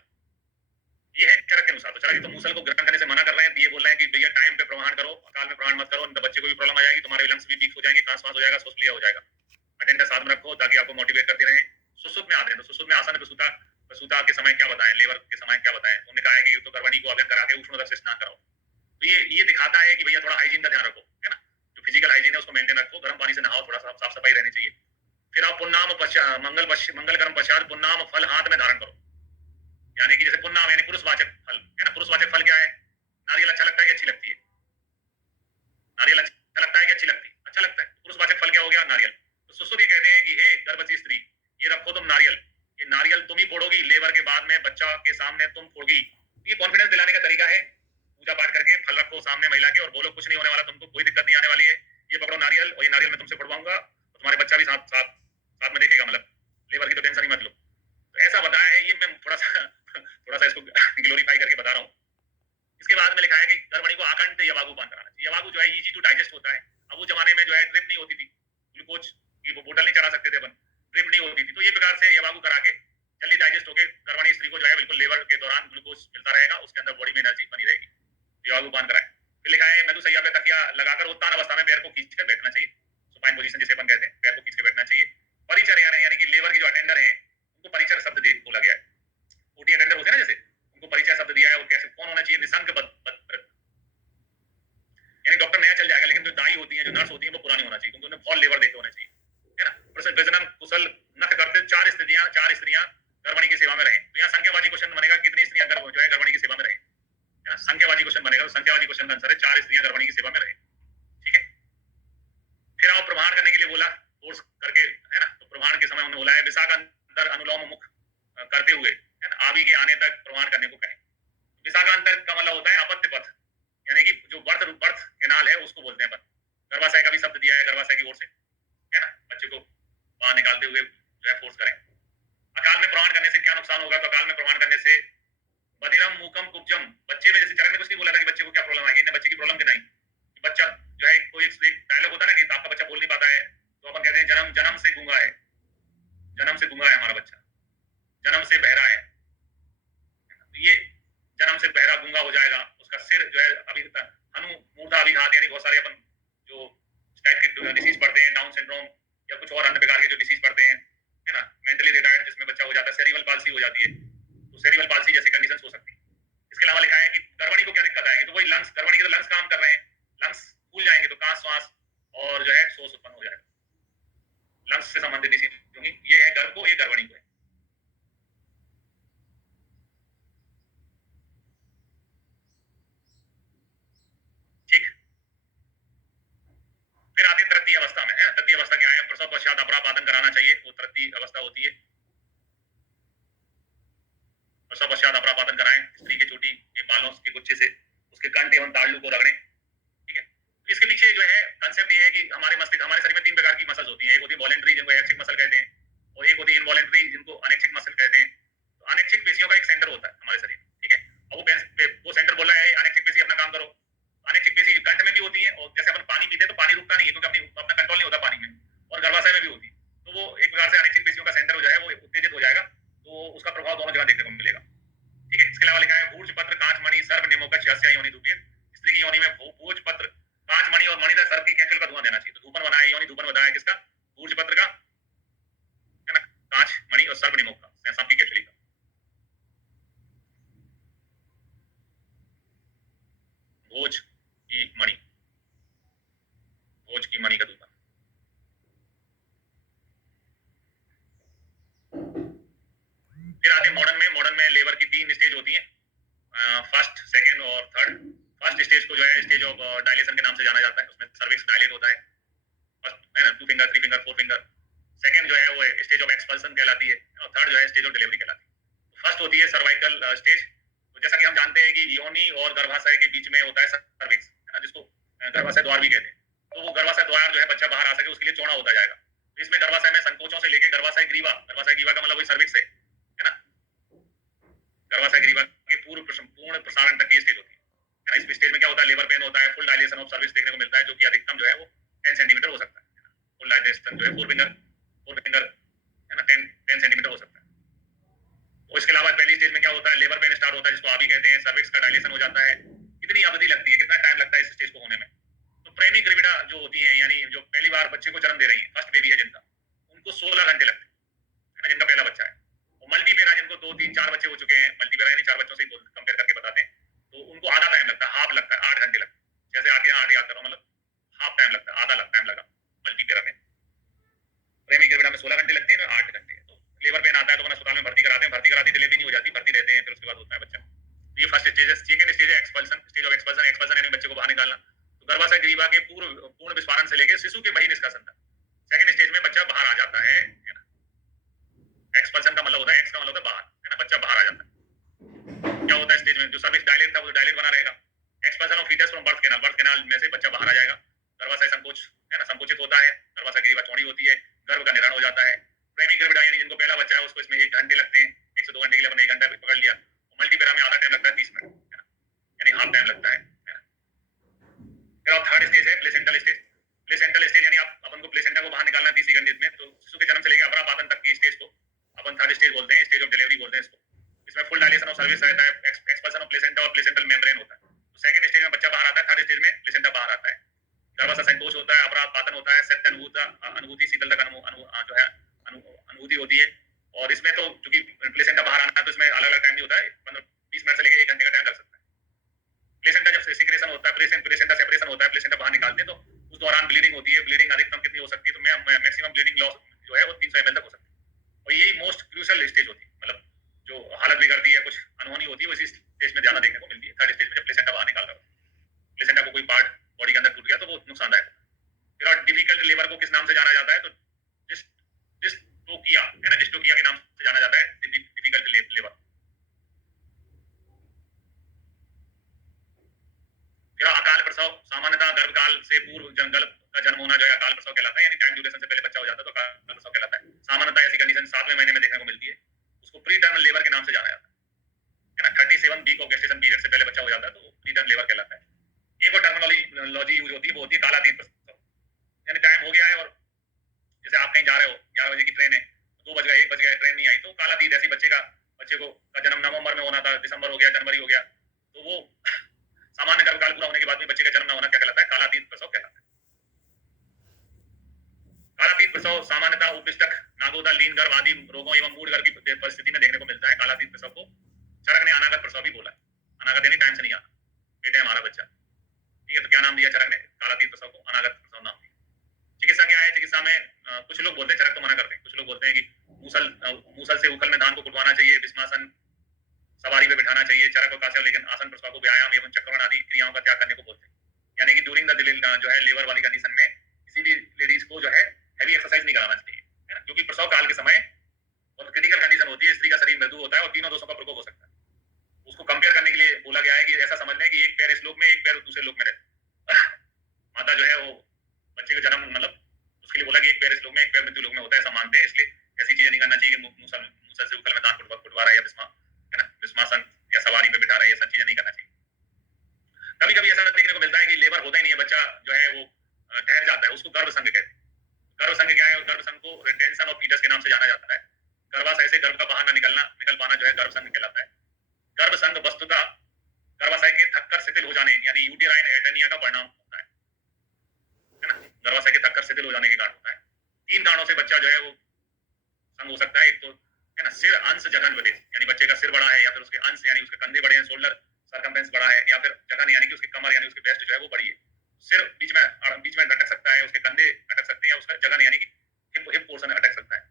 ये है चरक के अनुसार। तो चरक तो मूसल को ग्रहण करने से मना कर रहे हैं, ये बोल रहे हैं कि भैया टाइम पे प्रमाण करो, अकाल में प्रमाण मत करो, नहीं तो बच्चे को भी प्रॉब्लम आ जाएगी, तुम्हारे लंग्स भी वीक हो जाएंगे, सांस हो जाएगा, सोच लिया हो जाएगा। अटेंडर साथ में रखो ताकि आपको मोटिवेट करते रहें। सुसुत में आते हैं, तो सुसुत में आसन प्रसूता के समय क्या बताएं, लेबर के समय क्या बताएं। उन्होंने कहा है कि तो गर्भणी को अभ्यंग करा के उष्ण से स्नान कराओ। तो ये दिखाता है कि भैया थोड़ा हाइजीन का ध्यान रखो, है ना। जो फिजिकल हाइजीन है उसको मेंटेन रखो, गर्म पानी से नहाओ, थोड़ा सा साफ सफाई रहनी चाहिए। फिर आप पुन्नाम मंगल कर्म पश्चात पुन्नाम फल हाथ में धारण करो, यानी कि जैसे पुन्नाम यानी पुरुषवाचक फल, है ना। पुरुषवाचक फल क्या है? नारियल अच्छा लगता है कि अच्छी लगती है? नारियल अच्छा लगता है कि अच्छी लगती है? अच्छा लगता है। पुरुषवाचक फल क्या हो गया? नारियल। तो सुश्रुत ये कहते हैं कि हे गर्भवती स्त्री, ये रखो तुम नारियल, ये नारियल तुम ही फोड़ोगी, लेबर के बाद में बच्चा के सामने तुम फोड़ोगी। ये कॉन्फिडेंस दिलाने का तरीका है। पूजा पाठ करके फल रखो सामने महिला के और बोलो कुछ नहीं होने वाला, तुमको कोई दिक्कत नहीं आने वाली है, ये पकड़ो नारियल और ये नारियल मैं तुमसे फोड़वाऊंगा, तुम्हारे बच्चा भी साथ साथ साथ में देखेगा, मतलब लेबर की तो टेंशन ही मत लो। तो ऐसा बताया है। ये मैं थोड़ा सा इसको ग्लोरीफाई करके बता रहा हूँ। इसके बाद में लिखा है कि गर्भणी को आकंठ यवागु पान कराना चाहिए। यवागु जो है इजी टू डाइजेस्ट होता है। अब वो जमाने में जो है ड्रिप नहीं होती थी, ग्लूकोज की वो बोतल नहीं चढ़ा सकते थे अपन, ड्रिप नहीं होती थी, तो ये प्रकार से यवागु करा के जल्दी डाइजेस्ट होके गर्भणी स्त्री को जो है बिल्कुल लेबर के दौरान ग्लूकोज मिलता रहेगा, उसके अंदर बॉडी में एनर्जी बनी रहेगी। यवागु पान कराए। फिर लिखा है मधुसैया पे तकिया लगाकर उत्तान अवस्था में पैर को खींचकर बैठना चाहिए, सुपाइन पोजीशन जिसे अपन कहते हैं, पैर को खींच के बैठना चाहिए। परिचर्या यानी कि लेबर की जो अटेंडर है उनको परिचर शब्द बोला गया है। ओटी अटेंडर होते हैं ना, जैसे उनको परिचय शब्द दिया है। वो कैसे कौन होना चाहिए? निशंक यानी डॉक्टर नया चल जाएगा, लेकिन जो दाई होती है, जो नर्स होती है, वो पुरानी होना चाहिए, क्योंकि उन्हें फॉल लेबर देते होना चाहिए, है ना। प्रजनन कुशल नख करते 4 स्त्रियां गर्भणी की सेवा में रहें। तो यहाँ संख्यावाची क्वेश्चन बनेगा, कितनी स्त्रियां जो है गर्भणी की सेवा में रहें, है ना। संख्यावाची क्वेश्चन बनेगा, तो संख्यावाची क्वेश्चन का आंसर है 4 स्त्रियां गर्भणी की सेवा में रहें, ठीक है। फिर आप प्रमाण करने के लिए बोला, कोर्स करके, है ना। तो प्रमाण के समय उन्होंने बोला है विशाखा अंतर अनुलोम मुख करते हुए, है ना, आवी के आने तक प्रमाण करने को कहें। विशाखांतर का मतलब होता है अपत्य पथ, यानी कि जो बर्थ केनाल है उसको बोलते हैं। गर्भाशय का भी शब्द दिया है, गर्भाशय की ओर से, है ना। बच्चे को बाहर निकालते हुए जो है फोर्स करें। अकाल में प्रमाण करने से क्या नुकसान होगा? तो अकाल में प्रमाण करने से बधिरम मूकम कुब्जम, बच्चे में जैसे चरण में कुछ नहीं बोला था कि बच्चे को क्या प्रॉब्लम आएगी, बच्चे की प्रॉब्लम गिनाई। बच्चा जो है कोई एक डायलॉग होता है ना कि आपका बच्चा बोल नहीं पाता है, तो अपन कहते हैं जन्म से गूंगा है, जन्म से गूंगा है हमारा बच्चा, जन्म से बहरा है। ये जन्म से बहरा गूंगा हो जाएगा, उसका सिर जो है अभी मूर्धा अभिघात, यानी बहुत सारे अपन जो टाइप के डिसीज पढ़ते हैं, डाउन सिंड्रोम या कुछ और अन्य प्रकार के जो डिसीज पढ़ते हैं, है ना। मेंटली रिटायर्ड जिसमें बच्चा हो जाता है, सेरिब्रल पाल्सी हो जाती है, तो सेरिब्रल पाल्सी जैसी कंडीशंस हो सकती है। इसके अलावा लिखा है कि गर्भणी को क्या दिक्कत आएगी? तो वही लंग्स, गर्भणी के तो लंग्स काम कर रहे हैं, लंग्स फूल जाएंगे तो कांस श्वास और जो है सोच उत्पन्न हो जाएगा, लंग्स से संबंधित डिसीज होंगी। ये है गर्भ को, ये गर्भणी को है। ठीक। फिर आते तृतीय अवस्था में, है तृतीय अवस्था क्या है? प्रसव पश्चात अपरापातन कराना चाहिए, वो तृतीय की अवस्था होती है। प्रसव पश्चात अपरापातन कराएं, स्त्री के चोटी के बालों के गुच्छे से उसके कंठ एवं तालू को रगड़ें। ठीक है, इसके पीछे जो है कंसेप्ट ये है कि हमारे मस्तिष्क, हमारे शरीर में 3 प्रकार की मसल्स होती हैं। एक होती है वॉलेंटरी, जिनको ऐच्छिक मसल कहते हैं, और एक होती है इनवॉलेंटरी, जिनको अनैच्छिक मसल कहते हैं। तो अनैच्छिक पेशियों का एक सेंटर होता है हमारे शरीर में, ठीक है, और वो सेंटर बोल रहा है अनैच्छिक पेशी अपना काम करो। अनैच्छिक पेशी कंठ में भी होती है, और जैसे अपन पानी पीते हैं तो पानी रुकता नहीं है, क्योंकि अपना कंट्रोल नहीं होता पानी में, और गर्भाशय में भी होती है। तो वो एक प्रकार से अनैच्छिक पेशियों का सेंटर हो जाए, वो उत्तेजित हो जाएगा, तो उसका प्रभाव दोनों जगह देखने को मिलेगा। ठीक है, इसके अलावा लिखा है भूर्ज पत्र कांच मणि सर्व निमोकच यस्य योनि धूपे। स्त्री की योनि में भूर्ज पत्र कांच मणि और मणिधर सर्व की कैंचुल का धुआं देना चाहिए। तो धूपन बनाया, योनि धूपन बताया किसका? भूर्ज पत्र का, है ना, कांच मणि और सर्व निमोक का, सांप की कैंचुली का। भोज की मणि, भोज की मणि का धूपन। फिर आते हैं मॉडर्न में। मॉडर्न में लेबर की 3 स्टेज होती है, फर्स्ट, सेकंड और थर्ड। फर्स्ट स्टेज को जो है स्टेज ऑफ डायलेशन के नाम से जाना जाता है। उसमें सर्विक्स डायलेट होता है, फर्स्ट, है ना, 2 फिंगर, 3 फिंगर, 4 फिंगर। सेकंड जो है वो स्टेज ऑफ एक्सपल्सन कहलाती है, और थर्ड जो है स्टेज ऑफ डिलीवरी कहलाती है। फर्स्ट होती है सर्वाइकल स्टेज। तो जैसा कि हम जानते हैं कि योनि और गर्भाशय के बीच में होता है सर्विक्स, है ना, जिसको गर्भाशय द्वार भी कहते हैं। तो वो गर्भाशय द्वार जो है बच्चा बाहर आ सके उसके लिए चौड़ा होता जाएगा। तो इसमें गर्भाशय में संकोचों से लेकर गर्भाशय ग्रीवा, गर्भाशय ग्रीवा का मतलब वही सर्विक्स है ना, गर्भाशय ग्रीवा के पूर्ण प्रसारण तक की स्टेज होती है। इस स्टेज में क्या होता है? लेबर पेन होता है, फुल डायलेशन ऑफ सर्विस देखने को मिलता है, जो कि अधिकतम जो है वो 10 सेंटीमीटर हो सकता है। फुल डायलेशन जो है 4 फिंगर, है ना, 10 सेंटीमीटर हो सकता है। और इसके अलावा पहली स्टेज में क्या होता है? लेबर पेन स्टार्ट होता है, जिसको आप ही कहते हैं, सर्विक्स का डायलेशन हो जाता है। कितनी अवधि लगती है, कितना टाइम लगता है इस स्टेज को होने में? तो प्रेमी ग्रेविडा जो होती है, यानी जो पहली बार बच्चे को जन्म दे रही है, फर्स्ट बेबी है जिनका, उनको 16 घंटे लगते हैं, जिनका पहला बच्चा है। और मल्टीपेरा जिनको 2, 3, 4 बच्चे हो चुके हैं, मल्टीपेरा यानी 4 बच्चों से कंपेयर करके बताते हैं, तो उनको आधा टाइम लगता है, हाफ लगता है, 8 घंटे लगता है। जैसे आगे 8 याद करो, मतलब हाफ टाइम लगता है, आधा टाइम लगा मल्टीपेरा में। प्रेमी ग्रेविडा में 16 घंटे लगते हैं, 8 घंटे। तो लेबर पेन आता है तो अपन अस्पताल में भर्ती कराते हैं, भर्ती कराती डिलीवरी नहीं हो जाती, भर्ती रहते हैं, फिर उसके बाद होता है बच्चा। ये फर्स्ट स्टेज है। सेकंड स्टेज है expulsion, stage of expulsion. Expulsion यानी बच्चे को बाहर निकालना। तो गर्भाशय ग्रीवा के पूर्ण विस्फारण से लेकर शिशु के बहिर्निष्कासन तक सेकंड स्टेज में बच्चा बाहर आ जाता है ना। एक्सपल्सन का मतलब होता है, एक्स का मतलब होता है बाहर, है ना, बच्चा बाहर आ जाता है। क्या होता है स्टेज में? जो सर्विक्स डायलेट था वो डायलेट बना रहेगा। Expulsion of foetus from birth canal में से बच्चा बाहर आ जाएगा। गर्भाशय संकोच, है ना, संकुचित होता है, गर्भाशय ग्रीवा चौड़ी होती है, गर्भ का निर्माण हो जाता है। प्रेमी ग्रेविडा यानी जिनको पहला बच्चा है, उसको इसमें 1 घंटे लगते हैं, 1 से 2 घंटे के लिए अपने 1 घंटा पकड़ लिया। मल्टीपेरा में आधा टाइम लगता है, 30 मिनट, है ना, यानी हाफ टाइम लगता है ना। फिर अब थर्ड स्टेज है प्लेसेंटल स्टेज। प्लेसेंटल स्टेज यानी आप अपन को प्लेसेंटा को बाहर निकालना है 30 सेकंड में। तो शिशु के जन्म से लेकर अपरापातन तक की स्टेज को अपन थर्ड स्टेज बोलते हैं, स्टेज ऑफ डिलीवरी बोलते हैं इसको। इसमें फुल डायलेशन ऑफ सर्विस रहता है, एक्सपल्सन ऑफ प्लेसेंटा और प्लेसेंटल मेम्ब्रेन होता है। तो सेकंड स्टेज में बच्चा बाहर आता है, थर्ड स्टेज में प्लेसेंटा बाहर आता है। गर्भाशय संकोच होता है, अपरापातन होता है, सत्य अनुभूति, शीतलता जो है अनुभूति होती है। और इसमें तो चूंकि प्लेसेंटा बाहर आना है तो इसमें अलग अलग टाइम नहीं होता है, 15-20 मिनट से लेकर 1 घंटे का टाइम लग सकता है। प्लेसेंटा जब सिक्रेशन होता है, प्लेसेंटा सेपरेशन होता है, प्लेसेंटा बाहर निकालते हैं, तो उस दौरान ब्लीडिंग होती है। ब्लीडिंग अधिकतम कितनी हो सकती है? तो मैक्सिमम ब्लीडिंग लॉस जो है वो 300 ml तक हो सकती है। और यही मोस्ट क्रूशियल स्टेज होती है, मतलब जो हालत बिगड़ती है, कुछ अनहोनी होती है, वो इसी स्टेज में ज्यादा देखने को मिलती है, थर्ड स्टेज में, जब प्लेसेंटा बाहर निकाल रहा हो। प्लेसेंटा को कोई पार्ट बॉडी के अंदर टूट गया तो वो नुकसानदायक होता है। फिर और डिफिकल्ट लेबर को किस नाम से जाना जाता है? तो डिस्टोकिया, है ना, डिस्टोकिया के नाम से जाना जाता है डिफिकल्ट लेबर। फिर अकाल प्रसव, सामान्यतः गर्भकाल से पूर्व गर्भ का जन्म होना जो है अकाल प्रसव कहलाता है, यानी टाइम ड्यूरेशन से पहले बच्चा हो जाता है तो अकाल प्रसव कहलाता है। सामान्यतः ऐसी कंडीशन 7वें महीने में देखने को मिलती है, उसको प्री टर्म लेबर के नाम से जाना जाता है ना। 37 वीक ऑफ गेस्टेशन पीरियड से पहले बच्चा हो जाता है तो प्री टर्म लेबर कहलाता है। एक और टर्मिनोलॉजी यूज होती है, वो होती है कालातीत प्रसव, यानी टाइम हो गया है और जैसे आप कहीं जा रहे हो, 11 बजे की ट्रेन है, 2 बज गए, 1 बज गया, ट्रेन नहीं आई, तो कालातीत, ऐसी बच्चे को जन्म नवंबर में होना था, दिसंबर हो गया, जनवरी हो गया, तो वो सामान्य गर्भकाल पूरा होने के बाद भी बच्चे का जन्म न होना क्या कहलाता है? कालातीत प्रसव कहलाता है। कालातीत प्रसव सामान्यतः उपविष्टक, नागोदर, लीन गर्भ आदि रोगों एवं मूढ़ गर्भ की परिस्थिति में देखने को मिलता है। कालातीत प्रसव को चरक ने अनागत प्रसव भी बोला है। अनागत यानी टाइम से नहीं आना, बेटे हमारा बच्चा, ठीक है, तो क्या नाम दिया चरक ने? कालातीत प्रसव को अनागत प्रसव नाम दिया। चिकित्सा क्या है? चिकित्सा में कुछ लोग बोलते हैं, चरक तो मना करते हैं, कुछ लोग बोलते हैं कि मूसल से उखल में धान को कुटवाना चाहिए, विस्मासन सवारी पे बिठाना चाहिए, चरक और कास्य, लेकिन आसन प्रश्वास को व्यायाम एवं चक्रवण आदि क्रियाओं का त्याग करने को बोलते हैं। यानी कि ड्यूरिंग द जो है लेबर वाली कंडीशन में किसी भी लेडीज को जो है हैवी एक्सरसाइज नहीं कराना चाहिए, है ना, क्योंकि प्रसव काल के समय बहुत क्रिटिकल कंडीशन होती है, स्त्री का शरीर मृदु होता है और तीनों दोषों का प्रकोप हो सकता है। उसको कंपेयर करने के लिए बोला गया है कि ऐसा समझ लें कि एक पैर इस लोक में, एक पैर दूसरे लोक में रहता है। माता जो है वो बच्चे का जन्म मतलब उसके लिए बोला कि एक पैर इस लोक में, एक पैर मृत्यु लोक में होता है, ऐसा मानते हैं। इसलिए ऐसी चीजें नहीं करना चाहिए कि मूसल से उखल में दांत फुटवा रहा है या है ना, विस्मासन या सवारी पे बिठा रहा है, ये सब चीजें नहीं करना चाहिए। कभी कभी ऐसा देखने को मिलता है कि लेबर होता ही नहीं है, बच्चा जो है वो ठहर जाता है, उसको गर्भ संघ कहते हैं। गर्भ संघ क्या है? गर्भ संघ को रिटेंशन ऑफ फीटस के नाम से जाना जाता है। गर्भाशय से गर्भ का बाहर न निकल पाना जो है गर्भ संघ कहलाता है। गर्भ संघ वस्तुतः गर्भाशय के थक्कर शिथिल हो जाने यानी यूटेराइन एटेनिया का परिणाम होता है ना, गर्भाशय के थक्कर शिथिल हो जाने के कारण होता है। 3 कारणों से बच्चा जो है वो संघ हो सकता है। एक तो है ना सिर अंश जघन विदेश, यानी बच्चे का सिर बड़ा है या फिर उसके अंश यानी उसके कंधे बड़े हैं, शोल्डर सर्कमफ्रेंस बड़ा है, या फिर जघन यानी कि उसकी कमर यानी उसकी वेस्ट जो है वो बड़ी है। सिर बीच में अटक सकता है, उसके कंधे अटक सकते हैं, उसका जघन यानी कि हिप पोर्शन अटक सकता है।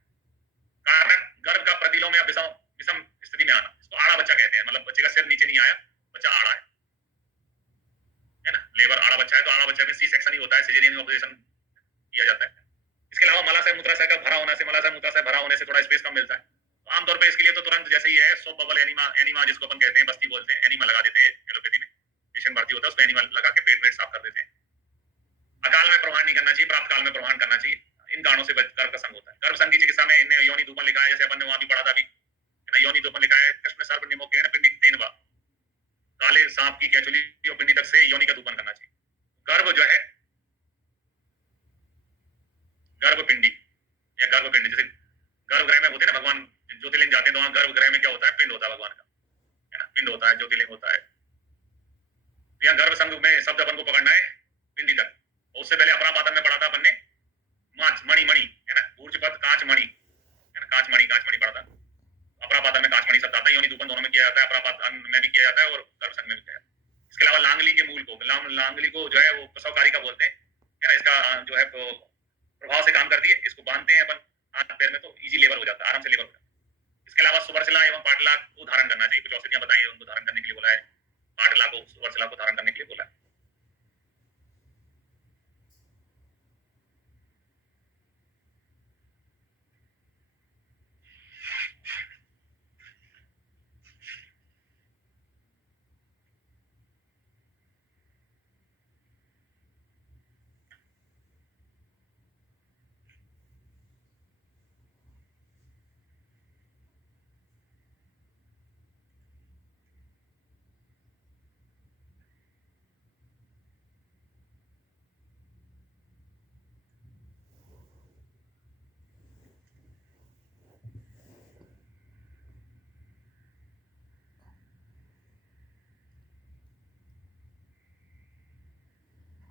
कारण गर्भ का प्रतिलोम या विषम स्थिति में आना, इसको आड़ा बच्चा कहते हैं। मतलब बच्चे का सिर नीचे नहीं आया, बच्चा आड़ा है ना। लेबर आड़ा बच्चा है तो आड़ा बच्चे में सी सेक्शन ही होता है, सिजेरियन ऑपरेशन किया जाता है। इसके अलावा मलाशय मूत्राशय का भरा होने से, मलाशय मूत्राशय भरा होने से थोड़ा स्पेस कम मिलता है। तो आमतौर पे इसके लिए तो तुरंत जैसे ही है सोप बबल एनीमा जिसको अपन कहते हैं, बस्ती बोलते हैं, एनीमा लगा देते हैं एलोपैथी में। पेशेंट भर्ती होता है उसमें एनीमा लगा के पेट साफ कर देते हैं। अकाल में प्रवाह नहीं करना चाहिए, प्राप्त काल में प्रवाह करना चाहिए। इन कारणों से गर्भ का संघ होता है। गर्भ संघ की चिकित्सा में इन्हें योनि धूपन लिखा है, जैसे अपन ने वहां भी पढ़ा था अभी, योनि धूपन लिखा है। कृष्ण सर्प निमोकेन पिंडी तेनवा, काले सांप की कैचुली और पिंडी तक से योनि का धूपन करना चाहिए। गर्भ जो है गर्भपिंडी या गर्भपिंडी, जैसे गर्भगृह में होते हैं ना भगवान ज्योतिर्लिंग जाते हैं तो वहां गर्भगृह में क्या होता है? पिंड होता है भगवान का, है ना, पिंड होता है, ज्योतिर्लिंग होता है। यहाँ गर्भ संघ में शब्द अपन को पकड़ना है पिंडी तक। उससे पहले अपरापातन में पढ़ा था अपन ने मणि है ना, ऊर्जपद कांच मणि है ना, कांच मणि पढ़ा था। अपरापातन में कांच मणि शब्द आता है। योनि धूपन दोनों में किया जाता है, अपरापातन में भी किया जाता है और गर्भ संघ में भी किया जाता है। इसके अलावा लांगली के मूल को, लांगली को जो है वो प्रसवकारी का बोलते हैं, है ना। इसका जो है प्रभाव से काम करती है। इसको बांधते हैं अपन हाथ पैर में तो इजी लेबर हो जाता है, आराम से लेबर हो जाता है। इसके अलावा सुवर्चला एवं पाटला को धारण करना चाहिए। कुछ औषधियां बताई उनको धारण करने के लिए बोला है। पाटला को, सुवर्चला को धारण करने के लिए बोला है।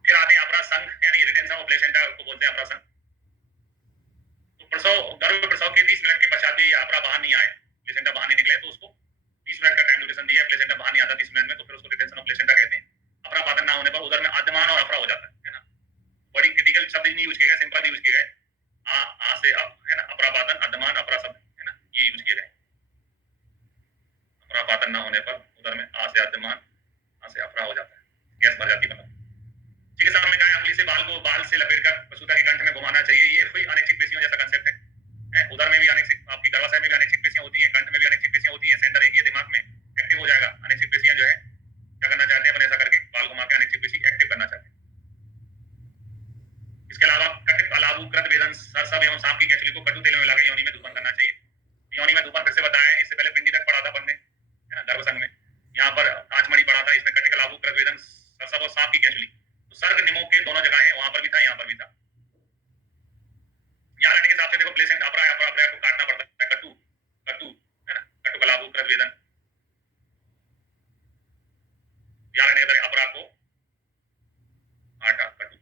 फिर आते हैं अपरा संघ यानी रिटेंशन ऑफ प्लेसेंटा को बोलते हैं अपरा संघ। तो गर्भ प्रसव के 30 मिनट के पश्चात भी अपरा बाहर नहीं आए, प्लेसेंटा बाहर नहीं निकले, तो उसको 30 मिनट का टाइम ड्यूरेशन दिया, प्लेसेंटा बाहर नहीं आता 30 मिनट में, तो फिर उसको रिटेंशन ऑफ प्लेसेंटा कहते हैं। अपरा पातन ना होने पर उधर में अधमान और अपरा हो जाता है ना। बड़ी क्रिटिकल शब्द नहीं यूज किए गए, सिंपल यूज किए गए। आ से है ना, अपरा पातन, अधमान, अपरा शब्द है ना, ये यूज किए गए। अपरा पातन ना होने पर उधर में आ से अधमान, आ से अपरा हो जाता है, गैस भर जाती है। चिकित्सा में कहा अंगुली से बाल से लपेटकर प्रसूता के कंठ में घुमाना चाहिए। ये कोई अनैच्छिक पेशियों जैसा कंसेप्ट है। उधर में भी अनैच्छिक, आपकी गर्भाशय में भी अनैच्छिक पेशियां होती हैं, कंठ में भी अनैच्छिक पेशियां होती हैं। सेंटर एक ही दिमाग में एक्टिव हो जाएगा। अनैच्छिक पेशियां जो है क्या करना चाहते हैं अपन, ऐसा करके बाल घुमा के अनैच्छिक पेशी एक्टिव करना चाहते हैं। इसके अलावा कटित अलाबु कृत वेदन सरसब एवं सांप की कैचुली को कटु तेल में मिलाकर योनि में धूपन करना चाहिए। योनि में धूपन फिर से बताया है, इससे पहले पिंडी तक पढ़ा था अपन ने, है ना, गर्भ संघ में। यहाँ पर कांचमणि पढ़ा था, इसमें कटित अलाबु कृत वेदन सरसब और सांप की कैचुली। तो सर्ग निमोक के दोनों जगह है, वहां पर भी था, यहाँ पर भी था। यहाँ रहने के हिसाब से देखो प्लेसेंट अपरा को काटना पड़ता है, कटु है ना, कटु कलाबु कृत वेदन। यहाँ रहने के अपरा को आटा कटु,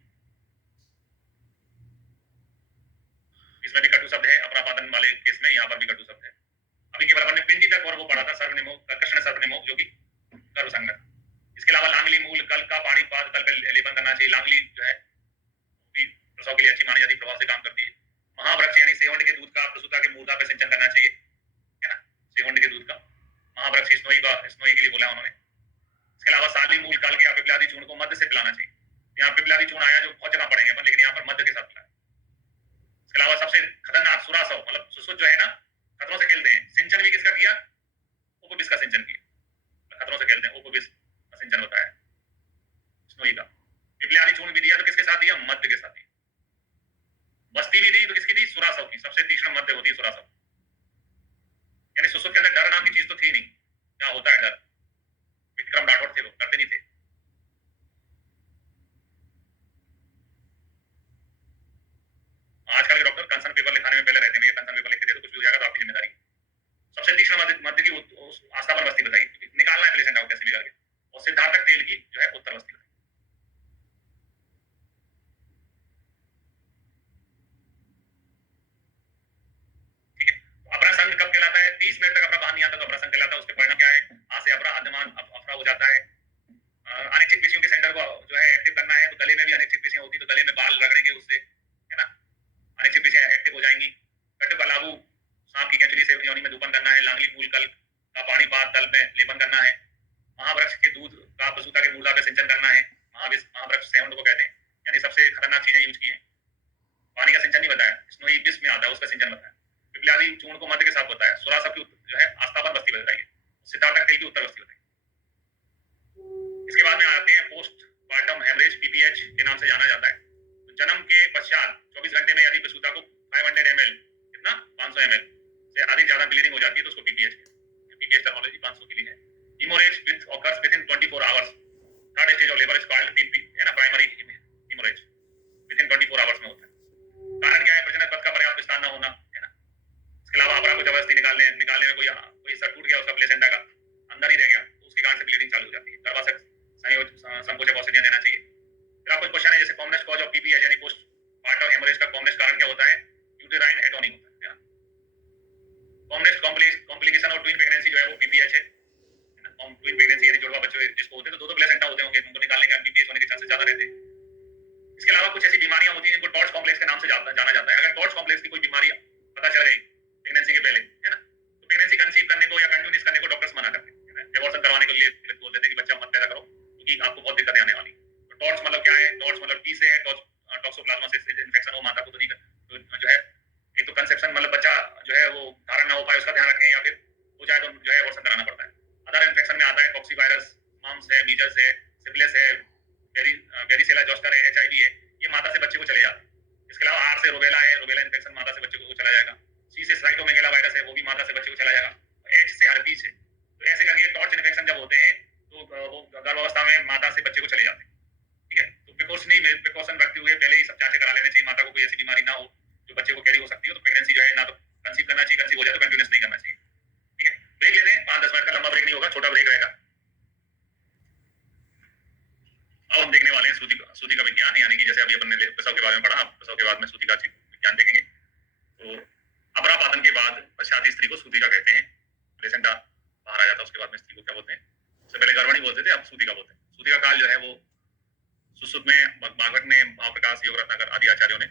इसमें भी कटु शब्द है अपरापातन वाले केस में, यहाँ पर भी कटु शब्द है। अभी केवल हमने पिंडी तक और वो पढ़ा था सर्व निमोक, कृष्ण सर्व निमोक, जो कि गर्भ संघ। इसके अलावा लांगली मूल कल का पानी पाद कल पे लेपन करना चाहिए। लांगली जो है प्रसव के लिए अच्छी मानी जाती है, प्रभाव से काम करती है। महावृक्ष यानी सेवंड के दूध का प्रसूता के मूर्धा पे सिंचन करना चाहिए, है ना, सेवंड के दूध का। महावृक्ष स्नोई के लिए बोला उन्होंने। इसके अलावा साली मूल काल के पिपलादी चूर्ण को मध्य से पिलाना चाहिए। यहाँ पिपलादी चूर्ण आया जो बहुत जगह पड़ेंगे अपन, लेकिन यहाँ पर मध्य के साथ पिलाया। इसके अलावा सबसे खतरनाक सुरासव, मतलब सुसुत जो है ना, खतरों से खेलते हैं। सिंचन भी किसका किया? ओपोबिस का सिंचन किया। खतरों से खेलते हैं, ओपोबिस का सिंचन होता है स्नोई का। पिपलियादी चूर्ण भी दिया तो किसके साथ दिया? मध्य के साथ दिया। बस्ती भी दी तो किसकी दी? सुरासव की। सबसे तीक्ष्ण मध्य होती है सुरासव। यानी सुसुत के अंदर डर नाम की चीज तो थी नहीं। क्या होता है डर? विक्रम राठौड़ थे, वो करते नहीं थे। आजकल के डॉक्टर कंसर्न पेपर लिखाने में पहले रहते हैं, भैया कंसर्न पेपर लिख के दे दो, कुछ भी हो जाएगा तो आपकी जिम्मेदारी। सबसे तीक्ष्ण मध्य की आस्थापन बस्ती बताई, निकालना है पेशेंट को कैसे भी करके। और सिद्धार्थक तेल की जो है उत्तर बस्ती बताई। ठीक है, अपरा संघ कब कहलाता है? 30 मिनट तक अपरा बाहर नहीं आता तो अपरा संघ कहलाता है। उसके परिणाम क्या है? आ से अपरा, आद्यमान अफरा हो जाता है। अनिश्चित पेशियों के सेंटर को जो है एक्टिव करना है, तो गले में भी अनिश्चित पेशियां होती तो गले में बाल रगड़ेंगे उससे, है ना, अनिश्चित पेशियां एक्टिव हो जाएंगी। कट बलाबू, सांप की केंचुली से योनि में धूपन करना है। लांगली मूल कल का पानी पात तल में लेपन करना है। महावृक्ष के दूध का पशुता के मूला पे सिंचन करना है। महावृक्ष सेवन को कहते हैं। यानी सबसे खतरनाक चीजें यूज की है। पानी का सिंचन नहीं बताया, स्नोई बिस में आता है उसका सिंचन बताया। पिपलियादी चूर्ण को मध्य के साथ बताया। सुरासव की जो है आस्थापन बस्ती बताई। सिद्धार्थक तेल की उत्तर बस्ती बताई। इसके बाद में आते हैं पोस्ट पार्टम हेमरेज, पीपीएच के नाम से जाना जाता है। तो जन्म के पश्चात 24 घंटे में यदि पशुता को 500 ml, कितना, 500 ml से अधिक ज्यादा ब्लीडिंग हो जाती है तो उसको पीपीएच कहते हैं। पीपीएच टर्मिनोलॉजी 500 के लिए है। Haemorrhage with occurs with in 24 hours. Third stage of labour is called PP, है ना, primary haemorrhage, with in 24 hours में होता है। कारण क्या है? प्रजनन पथ का पर्याप्त विस्तार न होना, है ना। इसके अलावा अपरा को जबरदस्ती निकालने में कोई हिस्सा टूट गया उसका, प्लेसेंटा का अंदर ही रह गया, तो उसके कारण से ब्लीडिंग चालू हो जाती है। गर्भाशय संकोचक औषधियां देना चाहिए। फिर आपको क्वेश्चन है जैसे कॉमनेस्ट कॉज ऑफ पीपीएच यानी पोस्ट पार्टम हेमोरेज का कॉमनेस्ट कारण क्या होता है? यूटेराइन एटोनी होता है ना। कॉमनेस्ट कॉम्प्लिकेशन और ट्विन प्रेगनेंसी जो है वो पीपीएच है ना। ट्विन प्रेगनेंसी यानी जुड़वा बच्चे जिसको होते हैं तो दो प्लेसेंटा होते होंगे, उनको निकालने के पीपीएच होने के चांसेस ज्यादा रहते हैं। इसके अलावा कुछ ऐसी बीमारियां होती हैं जिनको टॉर्च कॉम्प्लेक्स के नाम से जाना जाता है। अगर टॉर्च कॉम्प्लेक्स की कोई बीमारी पता चल गई प्रेगनेंसी के पहले, है ना, तो प्रेगनेंसी कंसीव करने को या कंटिन्यूस करने को डॉक्टर्स मना करते हैं, एबॉर्शन करवाने के लिए बोल देते हैं कि बच्चा मत पैदा करो क्योंकि आपको बहुत दिक्कतें आने वाली। तो टॉर्च मतलब क्या है? टॉर्च मतलब टी से है, टॉक्सोप्लाज्मा से इन्फेक्शन हो माता को तो नहीं, तो जो है एक तो कंसेप्शन मतलब बच्चा जो है वो धारण ना हो पाए उसका ध्यान रखें, या फिर हो जाए तो जो है एबॉर्शन कराना पड़ता है। अदर इन्फेक्शन में आता है कॉक्सी वायरस, मम्स है, मीजल्स है, सिफिलिस है, वेरिसेला जोस्टर है, एचआईवी है, ये माता से बच्चे को चले जाते हैं। इसके अलावा आर से रूबेला है, रूबेला इन्फेक्शन माता से बच्चे को चला जाएगा। सी से साइटोमेगाला वायरस है, वो भी माता से बच्चे को चला जाएगा। एच से हर्पीस है। तो ऐसे करके टॉर्च इन्फेक्शन जब होते हैं तो वो गर्भावस्था में माता से बच्चे को चले जाते हैं। ठीक है, तो प्रिकॉशन रखते हुए पहले ही सब जांचें करा लेने चाहिए, माता को कोई ऐसी बीमारी ना हो जो बच्चे को कैरी हो सकती है। तो प्रेगनेंसी जो है ना तो कंसीव करना चाहिए, कंसीव हो जाए तो कंटिन्यूस नहीं करना चाहिए। ठीक है, ब्रेक लेते हैं, 5-10 मिनट का लंबा ब्रेक नहीं होगा, छोटा ब्रेक रहेगा। अब हम देखने वाले हैं सूती का विज्ञान, यानी कि जैसे अभी अपन ने प्रसव के बारे में पढ़ा, प्रसव के बाद में सूती का विज्ञान देखेंगे। तो अपरापातन के बाद पश्चात स्त्री को सूती का कहते हैं। प्लेसेंटा बाहर आ जाता है उसके बाद में स्त्री को क्या बोलते हैं? उससे पहले गर्भणी बोलते थे, अब सूती का बोलते हैं। सूती का काल जो है वो सुश्रुत में भागवत ने, महाप्रकाश, योग रत्नाकर आदि आचार्यों ने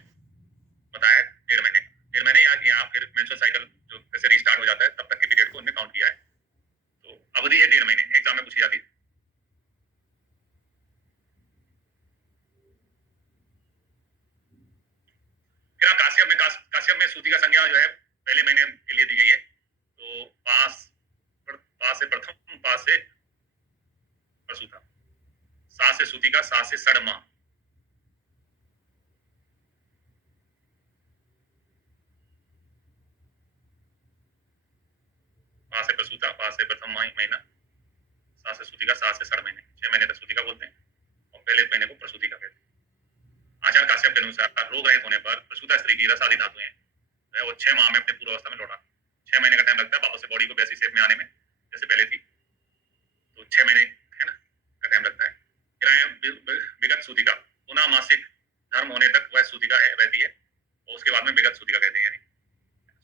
बताया 1.5 महीने। 1.5 महीने या फिर मेंस्ट्रुअल साइकिल जो फिर से रीस्टार्ट हो जाता है तब तक के पीरियड को उन्होंने काउंट किया है। तो अवधि है 1.5 महीने, एग्जाम में पूछी जाती है। फिर काश्यप में सूती का संज्ञा जो है पहले महीने के लिए दी गई है। तो पास से प्रथम, पास से प्रसूता, सा से सूती का, सा से सड़मा, पा से प्रसूता, पा से प्रथम महीना, सा से सूती का, सा से सड़ महीने, 6 महीने तक सूती का बोलते हैं और पहले महीने को प्रसूति का कहते हैं। आचार्य काश्यप के अनुसार रोग रहित होने पर प्रसूता स्त्री की रसादी धातुएं वो 6 माह में अपने पूर्वावस्था में लौटा। 6 महीने का टाइम लगता है वापस से बॉडी को वैसी शेप में आने में जैसे पहले थी। तो 6 महीने, है ना, का टाइम लगता है। फिर विगत सूतिका, पुनः मासिक धर्म होने तक वह सूतिका रहती है और उसके बाद में विगत सूतिका कहते हैं, यानी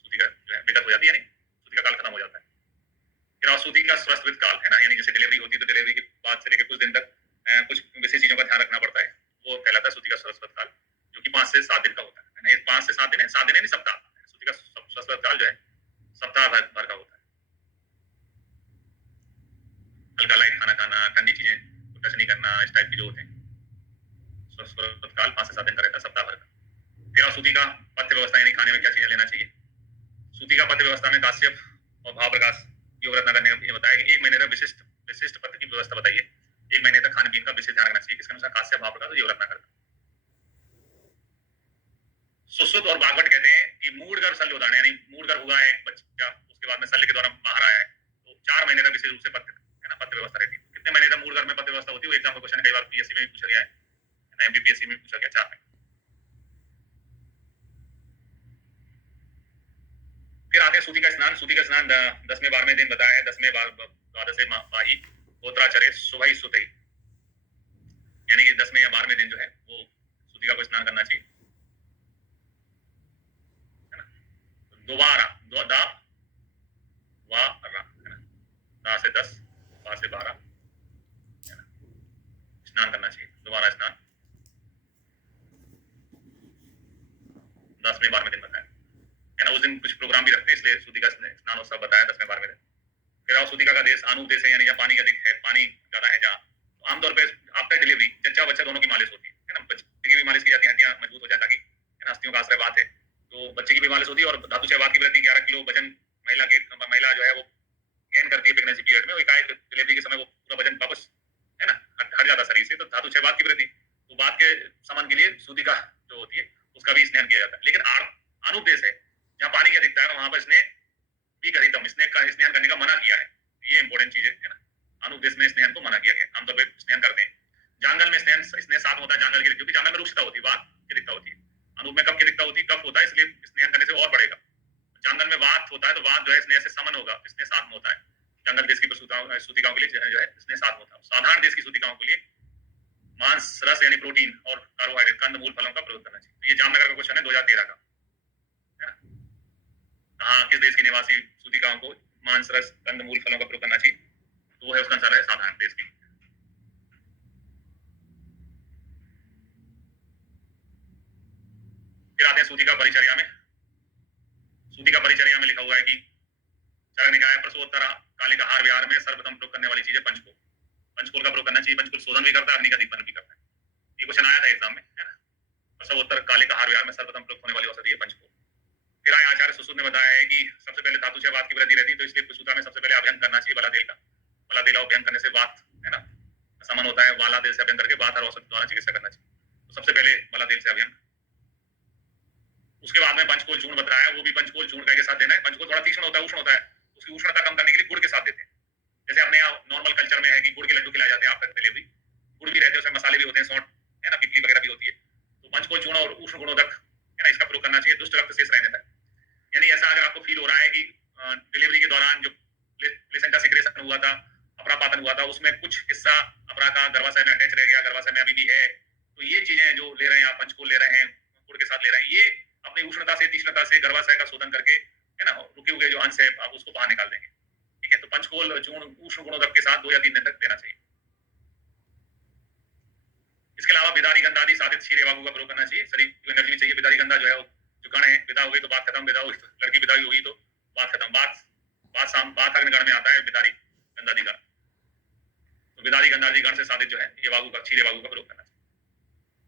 सूतिका जो है विगत हो जाती है, यानी सूतिका काल खत्म हो जाता है। फिर सूतिका स्वस्थ काल, है ना, यानी जैसे डिलीवरी होती है तो डिलीवरी के बाद से लेकर कुछ दिन तक कुछ विशेष चीजों का ध्यान रखना पड़ता है, वो कहलाता है सूतिका स्वस्थ काल, जो कि 5 से 7 दिन का होता है ना। 5 से 7 दिन है, 7 दिन नहीं सप्ताह। सूतिका स्वस्थ काल जो है सप्ताह भर का होता है। हल्का लाइट खाना खाना, ठंडी चीजें टच नहीं करना, इस टाइप की जो होते हैं। स्वस्थ काल 5 से 7 दिन का रहता है, सप्ताह भर का। फिर सूती का पथ्य व्यवस्था यानी खाने में क्या चीजें लेना चाहिए। सूती का पथ्य व्यवस्था में काश्यप और भाव प्रकाश योग रत्न करने का ये बताया कि 1 महीने तक विशिष्ट विशिष्ट पथ्य की व्यवस्था बताइए। 1 महीने तक खाने पीने का विशेष ध्यान रखना चाहिए। किसके अनुसार? काश्यप, भाव प्रकाश और योग रत्न करता। सुश्रुत और भागवत कहते हैं कि मूढ़गर शल्य उदाहरण यानी मूढ़गर हुआ है एक बच्चा, उसके बाद में शल्य के द्वारा बाहर आया है, तो 4 महीने तक विशेष रूप से पथ्य है ना पथ्य व्यवस्था रहती है। कितने महीने तक मूढ़गर में पथ्य व्यवस्था होती है? वो एग्जाम का क्वेश्चन कई बार पीएससी में भी पूछा गया है, एमपीपीएससी में भी पूछा गया। 4 महीने। फिर आते हैं सूती का स्नान। सूती का स्नान 10वें 12वें दिन बताया है। 10वें 12वें माही गोत्राचरे सुबह सुतई यानी कि 10वें या 12वें दिन जो है वो सूतिका को स्नान करना चाहिए। दोबारा दा वा रा है ना, दा से 10 बा से 12 है ना, स्नान करना चाहिए। दोबारा स्नान 10वें 12वें दिन बताया है ना। उस दिन कुछ प्रोग्राम भी रखते हैं, इसलिए सूतिका स्नान उत्सव बताया 10वें 12वें दिन। फिर आओ सूतिका का देश आनु देश है यानी जहाँ पानी अधिक है, पानी ज्यादा है जहाँ, तो आमतौर पर आफ्टर डिलीवरी जच्चा बच्चा दोनों की मालिश होती है ना। बच्चे की भी मालिश की जाती है, हड्डियां मजबूत हो जाए ताकि है ना, अस्थियों का आश्रय बात है, तो बच्चे की भी मालिश होती है। और धातु क्षयवात की वृद्धि 11 किलो वजन महिला जो है वो गेन करती है प्रेगनेंसी पीरियड में। एकाएक डिलीवरी के समय वो पूरा वजन वापस है ना हट जाता शरीर से, तो धातु क्षयवात की वृद्धि, तो बात के समन के लिए सूतिका जो होती है उसका भी स्नान किया जाता है। लेकिन अनुपदेश है जहाँ पानी की अधिकता है वहां पर स्नेह भी करितम स्नान करने का मना किया है। ये इंपॉर्टेंट चीज है ना, अनुपदेश में स्नान को मना किया गया। आमतौर पर स्नान करते हैं। जांगल में स्नेह साथ होता है, जांगल की, क्योंकि जांगल में रुक्षता होती है, वात की दिक्कत होती है। अनूप में कब की दिक्कत होती है? कब होता है, इसलिए स्नेहन करने से और बढ़ेगा। जांगल में वात होता है, तो वात जो है स्नेह से समन होगा, स्नेह साथ में होता है। जंगल देश की सूतिकाओं के लिए जो है स्नेह साथ होता है। साधारण देश की सूतिकाओं के लिए मांस, रस यानी प्रोटीन और कार्बोहाइड्रेट, कंद मूल फलों का प्रयोग करना चाहिए। तो ये जामनगर का क्वेश्चन है 2013 का, है ना। कहाँ किस देश की निवासी सूतिकाओं को मांस, रस, कंद मूल फलों का प्रयोग करना चाहिए? तो वो है उसका आंसर है साधारण देश की। फिर आते हैं सूतिका परिचर्या में। सूतिका परिचर्या में लिखा हुआ है कि चरक निकाय प्रसवोत्तर कालिका हार विहार में सर्वप्रथम प्रयोग करने वाली चीज है पंचकोल। पंचकोल का प्रयोग करना चाहिए। पंचकोल शोधन भी करता है, अग्नि का दीपन भी करता है। ये क्वेश्चन आया था एग्जाम में, है ना। प्रसवोत्तर कालिका हार विहार में सर्वप्रथम प्रयोग होने वाली औषधि है पंचकोल। फिर आए आचार्य सुश्रुत ने बताया है कि सबसे पहले धातु क्षयवात की वृद्धि रहती है, तो इसलिए प्रसूता में सबसे पहले अभ्यंग करना चाहिए बलादेल का। बलादेल अभ्यंग करने से वात है ना समन होता है। बालादेल से अभ्यंग करके वात और औषधि द्वारा चिकित्सा करना चाहिए। तो सबसे पहले बलादेल से अभ्यंग। उसके बाद में पंचकोल चूर्ण बताया, वो भी पंचकोल चूर्ण के साथ देना है। पंचकोल थोड़ा तीक्ष्ण होता है, उष्ण होता है, उसकी उष्णता कम करने के लिए गुड़ के साथ देते हैं। जैसे अपने यहाँ नॉर्मल कल्चर में है कि गुड़ के लड्डू खिलाए जाते हैं आफ्टर डिलीवरी, गुड़ भी रहते हैं, उसमें मसाले भी होते हैं, सौंठ है ना, पिपली वगैरह भी होती है। तो पंचकोल चूर्ण और उष्ण गुणोदक है ना, इसका प्रयोग करना चाहिए दुष्ट रक्त शेष रहने तक। यानी ऐसा अगर आपको फील हो रहा है कि डिलीवरी के दौरान जो प्लेसेंटा सिक्रेशन हुआ था, अपरापातन हुआ था, उसमें कुछ हिस्सा अपरा का गर्भाशय में अटैच रह गया, गर्भाशय में अभी भी है, तो ये चीजें जो ले रहे हैं आप, पंचकोल ले रहे हैं, गुड़ के साथ ले रहे हैं, ये अपनी उष्णता से तीक्ष्णता से गर्भाशय का शोधन करके है ना रुके हुए जो अंश है आप उसको बाहर निकाल देंगे। ठीक है, तो पंचकोल चूर्ण उष्ण गुणोदक के साथ 2 या 3 दिन तक देना चाहिए। इसके अलावा बिदारी गंधा आदि साधित क्षीर एवागु का प्रयोग करना चाहिए। शरीर को एनर्जी भी चाहिए। बिदारी गंधा जो है जो कण है, विदा हो गई तो बात खत्म, विदा हो गई तो लड़की विदा हुई तो बात खत्म। बात अग्निगण में आता है बिदारी गंधादि गण, तो बिदारी गंधादि गण से साधित जो है ये वागु का क्षीर एवागु का प्रयोग करना चाहिए।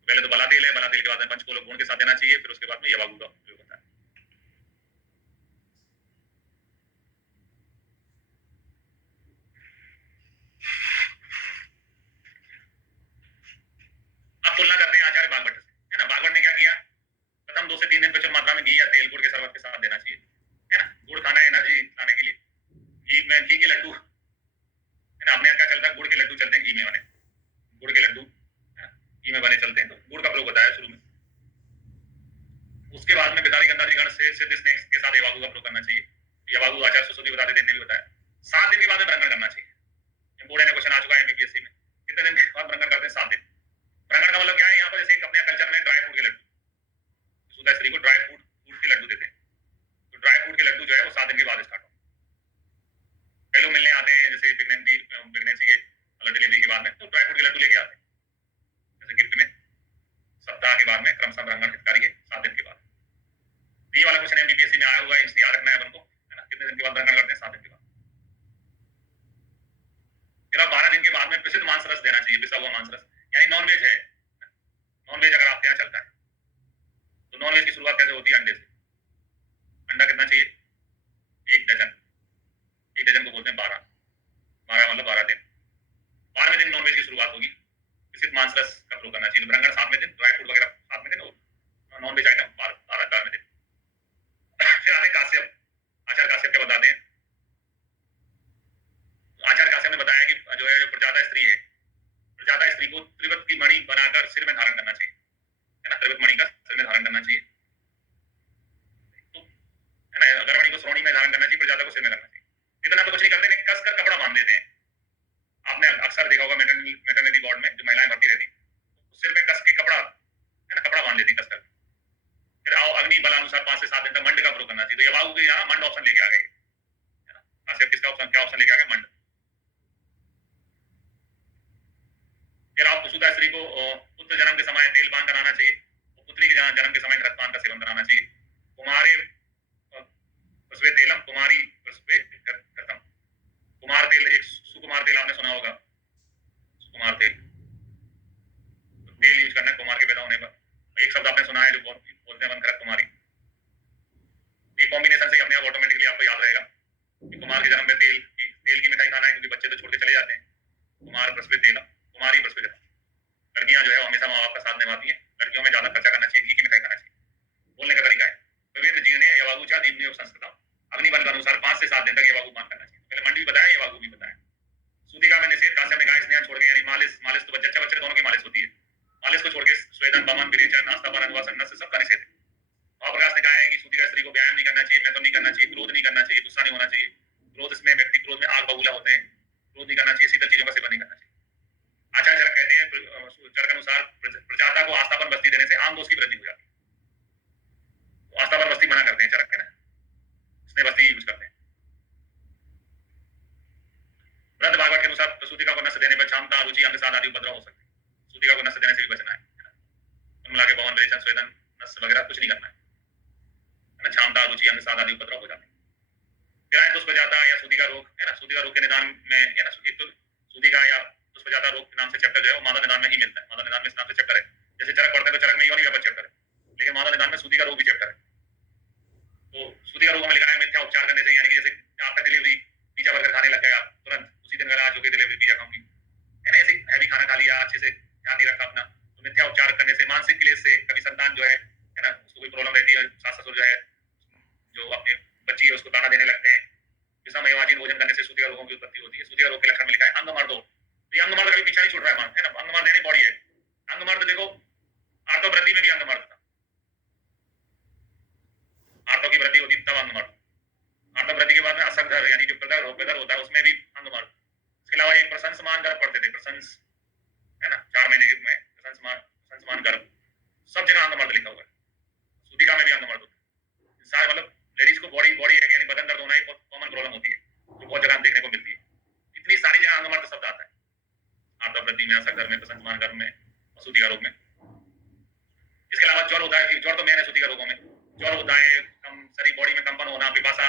पहले तो बलातेल है, बलातेल के बाद में पंचकोल गुण के साथ देना चाहिए, फिर उसके बाद में यवागु का प्रयोग होता है। अब तुलना करते हैं आचार्य बागवट से, है ना। बागवट ने क्या किया? प्रथम 2 से 3 दिन प्रचुर मात्रा में घी या तेल गुड़ के शरबत के साथ देना चाहिए, है ना। गुड़ खाना है एनर्जी लाने के लिए। घी के लड्डू है ना, अपने यहाँ क्या चलता है, गुड़ के लड्डू चलते हैं, घी में बने गुड़ के लड्डू घी में बने चलते हैं, तो गुड़ का प्रयोग बताया शुरू में। उसके बाद में बिदारी गंधादि गण से सिद्ध स्नेह के साथ यवागु का प्रयोग करना चाहिए। यवागु आचार्य सुश्रुति बताते दिन ने भी बताया। 7 दिन के बाद में ब्रह्मण करना चाहिए। इंपोर्टेंट क्वेश्चन आ चुका है एमपीपीएससी में, कितने दिन के बाद ब्रह्मण करते हैं? 7 दिन। ब्रह्मण का मतलब क्या है? यहाँ पर जैसे अपने कल्चर में ड्राई फ्रूट के लड्डू, सूता स्त्री को ड्राई फ्रूट के लड्डू देते हैं, तो ड्राई फ्रूट के लड्डू जो है वो 7 दिन के बाद स्टार्ट हो। कई लोग मिलने आते हैं जैसे प्रेगनेंसी के डिलीवरी के बाद में, तो ड्राई फ्रूट के लड्डू लेके आते हैं जैसे गिफ्ट में। सप्ताह के बाद में क्रमशः ब्रह्मण हितकारी है 7 दिन के बाद। ये वाला क्वेश्चन एमपीपीएससी में आया हुआ है, इसलिए याद रखना है अपन को, है ना। कितने दिन के बाद ब्रह्मण करते हैं? 7 दिन के बाद। फिर 12 दिन के बाद में प्रसिद्ध मांस रस देना चाहिए, पिसा हुआ मांस रस, यानी नॉनवेज है। नॉनवेज अगर आपके यहाँ चलता है तो नॉनवेज की शुरुआत कैसे होती है? अंडे मांस रस का प्रयोग करना चाहिए। ब्रंगण साथ में दिन, ड्राई फ्रूट वगैरह साथ में दिन, और नॉन वेज आइटम 12 में दिन। फिर आते काश्यप, आचार्य काश्यप क्या बताते हैं? आचार्य काश्यप ने बताया कि जो है प्रजाता स्त्री है, प्रजाता स्त्री को त्रिवत की मणि बनाकर सिर में धारण करना चाहिए, है ना, त्रिवत मणि का सिर में धारण करना चाहिए, तो है ना, अगरमणि को श्रोणी में धारण करना चाहिए, प्रजाता को सिर में करना चाहिए। इतना तो कुछ नहीं करते, लेकिन कसकर कपड़ा बांध देते हैं। आपने अक्सर देखा होगा मैटरनिटी वार्ड में जो महिलाएं भर्ती रहती, सिर में कस के कपड़ा, है ना, कपड़ा बांध लेती कसकर। फिर आओ अग्नि बलानुसार 5 से 7 दिन तक मंड का प्रयोग करना चाहिए। तो ये बाबू की यहाँ मंड ऑप्शन लेके आ गए, है ना, काश्यप किसका ऑप्शन, क्या ऑप्शन लेके आ गए? मंड। फिर आप सुधा स्त्री को पुत्र जन्म के समय तेल पान कराना चाहिए, पुत्री के जन्म के समय घृत पान का सेवन कराना चाहिए। कुमारे प्रसवे तेलम, कुमारी प्रसवे घृतम। कुमार तेल, एक सुकुमार तेल आपने सुना होगा, सुकुमार तेल, तेल यूज करना है कुमार के पैदा होने पर। एक शब्द आपने सुना है जो बोलते हैं वनकृत कुमारी, ये कॉम्बिनेशन से अपने आप ऑटोमेटिकली आपको याद रहेगा कि कुमार के जन्म में तेल की मिठाई खाना है, क्योंकि बच्चे तो छोड़ के चले जाते हैं। कुमार प्रसवे तेलम, कुमारी प्रसवे घृतम। लड़कियां जो है हमेशा माँ बाप का साथ निभाती हैं, लड़कियों में ज्यादा खर्चा करना चाहिए, घी की मिठाई खाना चाहिए। बोलने का तरीका है, विवेक जी ने यवागुचा दीपनियोग संस्कृतम, अग्निबल के अनुसार 5 से 7 दिन तक यवागु पान करना चाहिए। पहले मंड भी बताया, यवागु भी बताया। सूतिका में निषेध, काश्यप ने गाय स्नान छोड़ के, यानी मालिश, मालिश तो बच्चे दोनों की मालिश होती है, मालिश को छोड़ के स्वेदन, बमन, विरेचन, आस्थापन, अनुवासन, नस सबका निषेध है। महाप्रकाश ने कहा है कि सूतिका स्त्री को व्यायाम नहीं करना चाहिए, मैथुन नहीं करना चाहिए, क्रोध नहीं करना चाहिए, गुस्सा नहीं होना चाहिए। क्रोध में व्यक्ति क्रोध में आग बबूला होते हैं, क्रोध नहीं करना चाहिए, शीतल चीजों का सेवन नहीं करना चाहिए। आचार्य चरक कहते हैं चरक अनुसार प्रजाता को आस्थापन बस्ती देने से आम दोष की वृद्धि हो जाती है। तो आस्थापन बस्ती मना करते हैं चरक के ना, इसमें बस्ती यूज करते हैं। वृद्ध भागवत के अनुसार सूतिका को नष्ट देने पर क्षमता, रुचि, अंगसाद आदि उपद्रव हो सकते हैं। सूतिका को नष्ट देने से भी बचना है ना, मिला के भवन, विरेचन, स्वेदन, नष्ट वगैरह कुछ नहीं करना है ना, क्षमता, रुचि, अंगसाद आदि उपद्रव हो जाते हैं। फिर आए दुष्प्रजाता या सूतिका रोग, है ना, सूतिका रोग के निदान में, है ना, एक तो सूतिका या दुष्प्रजाता रोग के नाम से चैप्टर जो है वो मादा निदान में ही मिलता है। मादा निदान में इस नाम से चैप्टर है, जैसे चरक पढ़ते हैं तो चरक में योनि व्यापक चैप्टर है, लेकिन मादा निदान में सूतिका रोग भी चैप्टर है। तो सूतिका रोग में लिखा है मिथ्या उपचार करने से, यानी कि जैसे आपका डिलीवरी पिज्जा बर्गर खाने लग गया तुरंत उसी दिन, आज होगी डिलीवरी पिज्जा खाऊंगी, है ना, ऐसे हैवी खाना खा लिया, अच्छे से ध्यान नहीं रखा अपना, तो मिथ्या उपचार करने से, मानसिक क्लेश से, कभी संतान जो है ना, उसको कोई प्रॉब्लम रहती है, सास ससुर जो है जो अपनी बच्ची है उसको दाना देने लगते हैं, विषम एवं भोजन करने से सूतिका रोगों की उत्पत्ति होती है। सूतिका रोग के लक्षण में लिखा है अंग मर्दो, तो ये अंग मर्द कभी पीछा नहीं छूट रहा है ना, अंग मर्द यानी बॉडी है। अंग मर्द देखो, आर्तो वृद्धि में भी अंग मर्द था, आर्तो की वृद्धि होती तब अंग मर्द, आर्तो वृद्धि के बाद में असंधर यानी जो प्रदर होता है उसमें भी अंग मर्द। इसके अलावा एक प्रशंसमान गर्भ पढ़ते थे, प्रशंस, है ना, 4 महीने में प्रशंसमान गर्भ, सब जगह अंग मर्द लिखा हुआ है। सूतिका में भी अंग मर्द होता है। सारे मतलब लेडीज को बॉडी है यानी बदन दर्द होना एक बहुत कॉमन प्रॉब्लम होती है, जो बहुत जगह देखने को मिलती है। इतनी सारी जगह अंग मर्द शब्द आता है, आर्तो वृद्धि में, असंधर में, प्रशंसमान गर्भ में, सूतिका रोग में। इसके अलावा ज्वर होता है, ज्वर तो मेन है सूतिका रोगों में, ज्वर होता है, शरीर बॉडी में कंपन होना, पिपासा,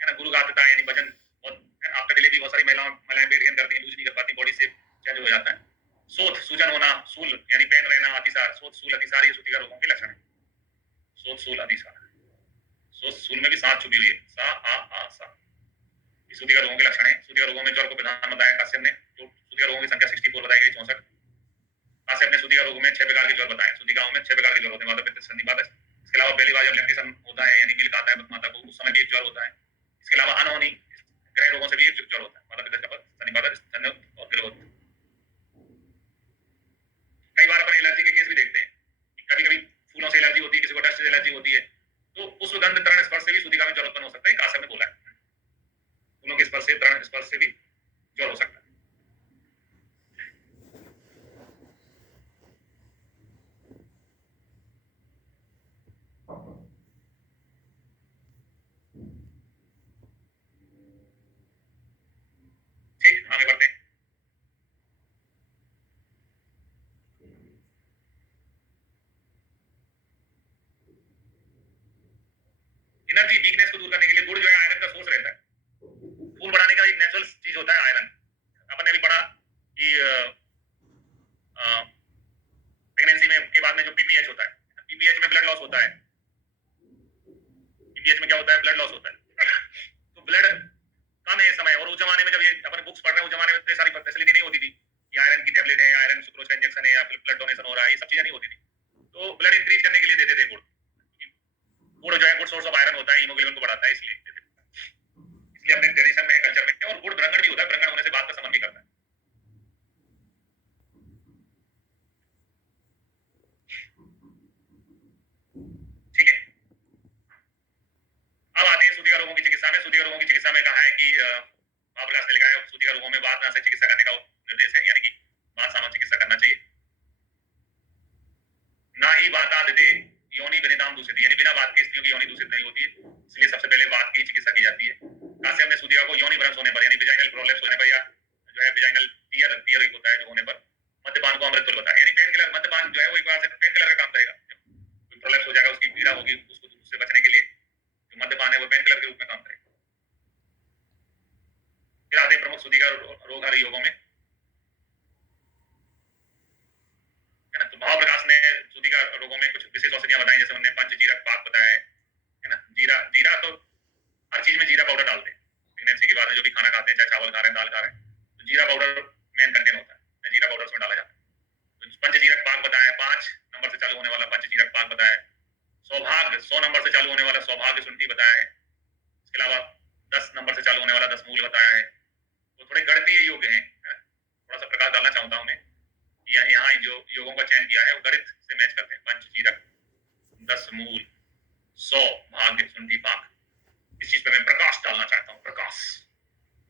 है ना, गुरुगात्रता यानी वजन बहुत, आफ्टर डिलीवरी बहुत सारी महिलाएं वेट गेन करती हैं, लूज नहीं कर पाती, बॉडी से चेंज हो जाता है। शोथ, सूजन होना, सूल यानी पेन रहना, अतिसार, शोथ, सूल, अतिसार ये सूतिका रोगों के लक्षण है। शोथ, सूल, अतिसार, शोथ, सूल में भी सांस छुपी हुई है, सा आ आ सा, ये सूतिका रोगों के लक्षण है। सूतिका रोगों में ज्वर को प्रधान बताया काश्यप ने, जो सूतिका रोगों की संख्या 64 बताई गई, 64। काश्यप ने सूतिका रोगों में 6 प्रकार के ज्वर बताए, सूतिकाओं में 6 प्रकार के ज्वर होते हैं, वात, पित्त, संधिवात। इसके अलावा पहली बार जब लैक्टेशन होता है यानी मिल्क आता है माता को, उस समय भी एक ज्वर होता है। इसके अलावा अनहोनी ग्रह रोगों से भी एक ज्वर होता है, माता पिता का संधिवात, स्तनोत और गिरोध। कई बार अपने एलर्जी के केस भी देखते हैं, कभी कभी फूलों से एलर्जी होती है, किसी को डस्ट से एलर्जी होती है, तो उस गंध तरण स्पर्श से भी सूतिका में ज्वर उत्पन्न हो सकता है। काश्यप ने बोला है फूलों के स्पर्श से, तरण स्पर्श से भी ज्वर हो सकता है। ठीक, आगे बढ़ते हैं। एनर्जी वीकनेस को दूर करने के लिए गुड़ जो है आयरन का सोर्स रहता है, खून बढ़ाने का एक नेचुरल चीज होता है आयरन। अपन ने भी पढ़ा कि प्रेगनेंसी में के बाद में जो पीपीएच होता है, पीपीएच में ब्लड लॉस होता है, पीपीएच में क्या होता है, ब्लड लॉस होता है। तो ब्लड कम है इस समय, और उस जमाने में जब ये अपन बुक्स पढ़ रहे हैं, उस जमाने में इतनी सारी फैसिलिटी नहीं होती थी कि आयरन की टेबलेट है, आयरन सुक्रोज का इंजेक्शन है, या सूती का रोगों में वात नासक चिकित्सा करने का निर्देश है, यानी कि वात सामक चिकित्सा करना चाहिए। ना ही वातादिते योनि विनिदाम दूषित, यानी बिना वात की स्त्रियों की योनि दूषित नहीं होती है, इसलिए सबसे पहले वात की चिकित्सा की जाती है। कास्यप ने सूतिका को यौनि भ्रंश होने पर, यानी विजाइनल प्रोलेप्स होने पर, या जो है विजाइनल टियर होता है जो होने पर, मद्यपान को अमृत तुल्य बताया। यानी पेन किलर, मद्यपान जो है वो एक बार से पेन किलर का काम करेगा। जब प्रोलेप्स हो जाएगा, उसकी पीड़ा होगी, उसको उससे बचने के लिए जो मद्यपान है वो पेन किलर के रूप में काम करेगा। फिर आते प्रमुख सूतिका रोगहारी योगों में, है ना। तो भाव प्रकाश ने सूतिका रोगों में कुछ विशेष औषधियां बताई, जैसे उन्होंने पंचजीरक पाक बताया है ना। जीरा, जीरा तो हर चीज में जीरा पाउडर डालते हैं, प्रेगनेंसी के बाद में जो भी खाना खाते हैं, चाहे चावल खा रहे हैं, दाल खा रहे हैं, तो जीरा पाउडर मेन कंटेंट होता है, जीरा पाउडर उसमें डाला जाता है। तो पंचजीरक पाक बताया, 5 नंबर से चालू होने वाला पंचजीरक पाक बताया। सौभाग्य 100 नंबर से चालू होने वाला सौभाग्य शुंठी बताया है। इसके अलावा 10 नंबर से चालू होने वाला 10 मूल बताया है। तो थोड़े गणितीय योग हैं, थोड़ा सा प्रकाश डालना चाहता हूं मैं। यहाँ जो योगों का चयन किया है वो गणित से मैच करते हैं। पंचजीरक, 10 मूल, 100 भाग्य शुंठी पाक, इस चीज पे मैं प्रकाश डालना चाहता हूँ। प्रकाश,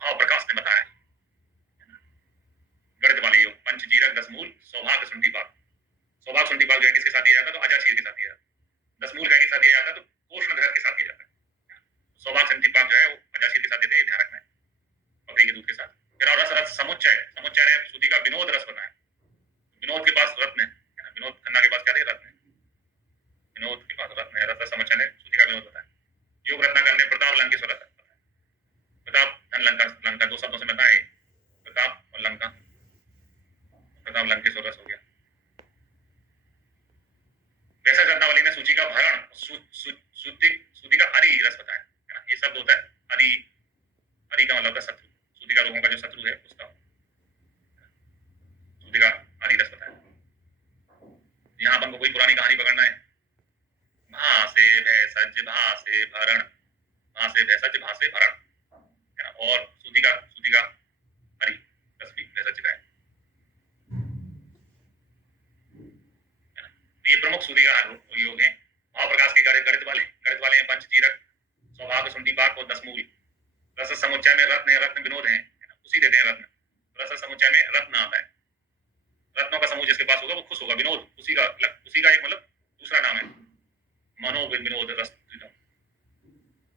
हाँ प्रकाश ने बताया गणित वाले योग, पंचजीरक, 10 मूल, सौभाग्य शुंठी पाक। सौभाग्य शुंठी पाक जो है किसके साथ दिया जाता है, तो अजाक्षीर के साथ दिया जाता है। 10 मूल का के साथ दिया जाता है, तो पोषण घृत के साथ दिया जाता है। सौभाग्य शुंठी पाक जो है वो अजाक्षीर के साथ देते हैं, ध्यान रखना है, बकरी के दूध के साथ। फिर और रस समुच्चय, समुच्चय ने सूती का विनोद रस बताया। विनोद के पास रत्न है, विनोद खन्ना के पास क्या है, रत्न है। विनोद के पास रत्न है, रस समुच्चय ने सूती का विनोद बताया। योग रत्नाकर ने प्रताप लंकेश्वर बताया। प्रताप धन लंका, लंका 2 शब्दों से बनता है, प्रताप और लंका, प्रताप लंकेश्वर रस हो गया। वैसा रत्नावली ने सूची का भरण, सूती का अरि रस बताया, है ना। ये शब्द होता है अरि, अरि का मतलब शत्रु, सूती का रोगों का जो शत्रु है उसका सूती का अरि रस बताया। यहाँ अपन को कोई पुरानी कहानी पकड़ना है, भा से भैसज भा से भरण, भा से भैसज भा से भरण, है ना। और सूती का अरि रस भी भैसज का है। ये प्रमुख सूती का योग है। भाव प्रकाश के गणित वाले हैं पंचजीरक, सौभाग्य शुंठी पाक और 10 मूल। रस समुच्चय में रत्न है, रत्न विनोद है, उसी देते हैं रत्न। रस समुच्चय में रत्न आता है, रत्नों का समूह जिसके पास होगा वो खुश होगा, विनोद उसी का एक मतलब दूसरा नाम है, मनो विनोद रस।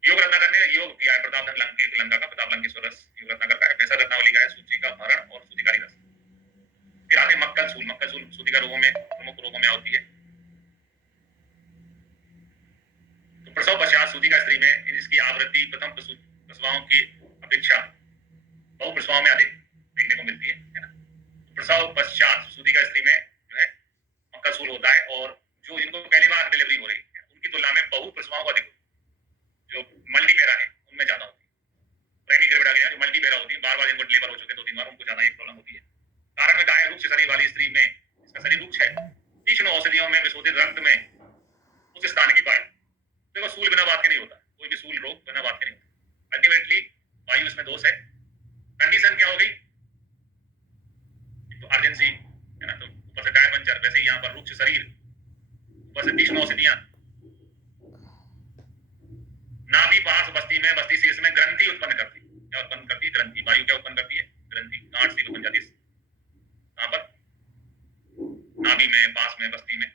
योग रत्नाकर ने योग किया है, प्रताप लंका का प्रताप लंकेश्वर रस योग रत्नाकर का है। वैसा रत्नावली का है सूची का भरण और सूती का रस। फिर आते मक्कल सूल सूती का रोगों में प्रमुख रोगों में होती है। तो प्रसव पश्चात सूती का स्त्री में इसकी आवृत्ति प्रथम प्रसवाओं की अपेक्षा बहु प्रसवाओं में अधिक देखने को मिलती है ना। प्रसव पश्चात सूती का स्त्री में जो है मक्कल सूल होता है, और जो इनको पहली बार डिलीवरी हो रही है उनकी तुलना में बहु प्रसवाओं को अधिक, जो मल्टीपेरा है उनमें ज्यादा होती है। प्रेमी ग्रेविडा के जो मल्टीपेरा होती है, बार बार इनको डिलीवर हो चुके 2-3 बार, उनको ज्यादा ये प्रॉब्लम होती है। कारण में गाय रूक्ष शरीर वाली स्त्री में, इसका शरीर रूक्ष है, तीक्ष्ण औषधियों में विशोधित रक्त में उस स्थान की पाई। देखो सूल बिना बात के नहीं होता, कोई भी सूल रोग बिना बात के नहीं होता। अल्टीमेटली वायु इसमें दोष है। कंडीशन क्या हो गई, तो अर्जेंसी है ना, तो ऊपर से टायर पंचर, वैसे ही यहाँ पर रूक्ष शरीर, ऊपर से तीक्ष्ण औषधियां। नाभि पार्श्व बस्ती शीर्ष में ग्रंथि उत्पन्न करती, क्या उत्पन्न करती है, ग्रंथि। वायु क्या उत्पन्न करती है, ग्रंथि, गांठ सी बन जाती है कहां पर, नाभि में, पास में, बस्ती में।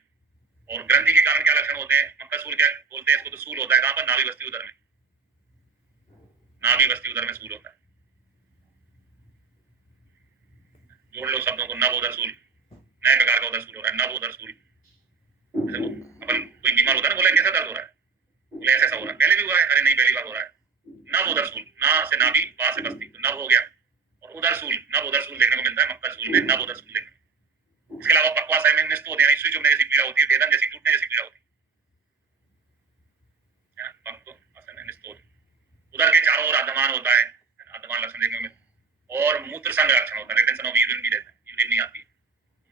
और ग्रंथि के कारण क्या लक्षण होते हैं, मक्का सूल क्या बोलते हैं इसको, तो सूल होता है कहां पर, नाभि बस्ती उदर में, नाभि बस्ती उदर में सूल होता है। जोड़ लो शब्दों को, नव उदर सूल, नए प्रकार का उदर सूल हो रहा है, नव उदर सूल। जैसे वो अपन कोई बीमार होता है ना, बोला कैसा दर्द हो रहा है, बोले ऐसा हो रहा है, पहले भी हुआ है, अरे नहीं पहली बार हो रहा है। नव उदर सूल, ना से नाभि, पा से बस्ती, तो नव हो गया। और उदर सूल, नव उदर सूल देखने को मिलता है मक्का सूल में, नव उदर सूल देखने। इसके अलावा पक्वाशय में निस्तोध यानी सुई चुभने जैसी पीड़ा होती है, वेदन जैसी, टूटने जैसी पीड़ा होती है, पक्वाशय में निस्तोध। उदर के चारों ओर अधमान होता है, अधमान लक्षण देखने को मिलता है। और मूत्र संग लक्षण होता है, रिटेंशन ऑफ यूरिन भी रहता है, यूरिन नहीं आती है।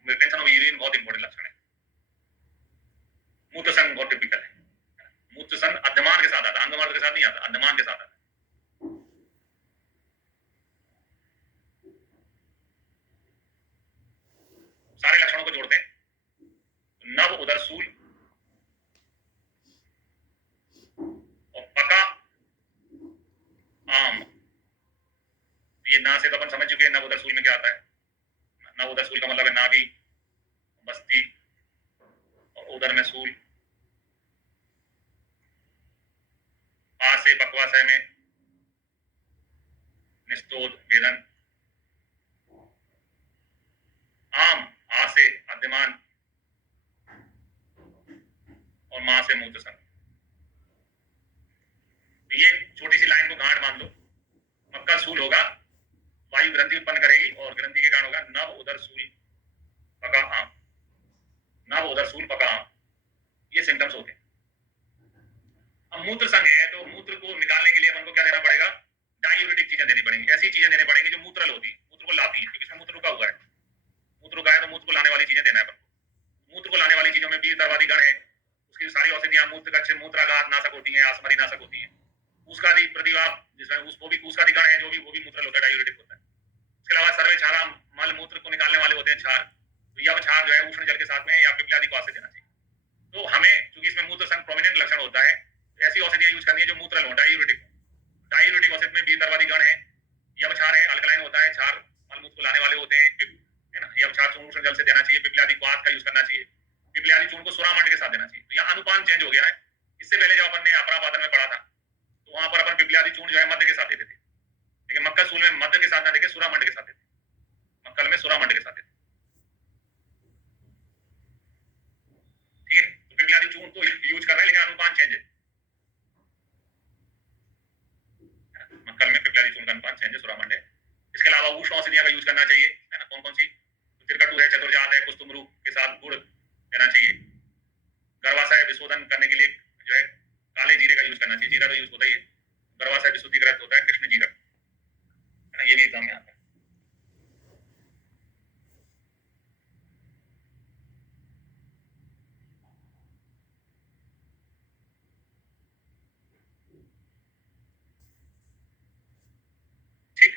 रिटेंशन ऑफ यूरिन बहुत इंपॉर्टेंट लक्षण है। मूत्र संग बहुत टिपिकल है, मूत्र संग अधमान के साथ आता है, अंगमार्ग के साथ नहीं आता, अधमान के साथ आता है। सारे लक्षणों को जोड़ते हैं, नव उदर सूल और पका आम, ये ना से तो अपन समझ चुके हैं नव उदर सूल में क्या आता है। नव उदर सूल का मतलब है नाभि, बस्ती और उदर में सूल। आ से पक्वाशय में निस्तोद वेदन। आम, आ से आद्यमान और मां से मूत्र संग। तो ये छोटी सी लाइन को गांठ मान लो। मक्का सूल होगा, वायु ग्रंथि उत्पन्न करेगी और ग्रंथि के कारण होगा नव उदर सूल पका आम। नव उदर सूल पका आम, ये सिम्टम्स होते हैं। अब मूत्र संग है तो मूत्र को निकालने के लिए अपन को क्या देना पड़ेगा? डायूरेटिक चीजें देनी पड़ेंगी, ऐसी चीजें देनी पड़ेंगी जो मूत्रल होती है, मूत्र को लाती है, क्योंकि इसमें मूत्र रुका हुआ है। मूत्र रुका है तो मूत्र को लाने वाली चीजें देना है अपन को। मूत्र को लाने वाली चीजों में बीज दरवादी गण है, उसकी सारी औषधियां मूत्र कच्छ, मूत्राघात नाशक होती हैं, आसमरी नाशक होती हैं। कूसकादि प्रतिवाप जिसमें वो भी कूसकादि गण है, जो भी मूत्रल होता है, डायूरेटिक होता है। इसके अलावा सर्वे छारा मल मूत्र को निकालने वाले होते हैं छार, तो यह छार जो है उष्ण जल के साथ में या पिप्पली आदि को आसे देना चाहिए। तो हमें चूंकि इसमें मूत्र संग प्रोमिनेंट लक्षण होता है, ऐसी औषधियां यूज करनी है जो मूत्रल हो, डायूरेटिक हो। डायूरेटिक औषधि में बीज दरवादी गण है, यह छार है, अल्कलाइन होता है, छार मल मूत्र को लाने वाले होते हैं, है ना। यह छार चूर्ण उष्ण जल से देना चाहिए। पिप्पली आदि को का यूज करना चाहिए, पिप्पली आदि चूर्ण को सुरामंड के साथ देना चाहिए। तो यह अनुपान चेंज हो गया है। इससे पहले जब अपन ने अपरापादन में पढ़ा था तो वहां पर अपन पिप्पली आदि चूर्ण जो है मध्य के साथ देते थे, लेकिन मक्का सूल में मध्य के साथ ना देके सुरामंड के साथ देते, मक्कल में सुरामंड के साथ देते। ठीक है, तो पिप्पली आदि चूर्ण तो यूज कर रहे हैं, लेकिन अनुपान चेंज है। मक्कल में पिप्पली आदि चूर्ण का अनुपान चेंज है, सुरामंड है। इसके अलावा उष्ण औषधियां का यूज करना चाहिए, है ना। कौन कौन सी? तिरकटू है, चतुर्जात है, कुस्तुमरू के साथ गुड़ देना चाहिए। गर्भाशय विशोधन करने के लिए जो है काले जीरे का यूज करना चाहिए। जीरा तो यूज होता ही है, गर्भाशय विशुद्धिकृत होता है कृष्ण जीरा, है ना। ये भी एग्जाम में आता है। ठीक,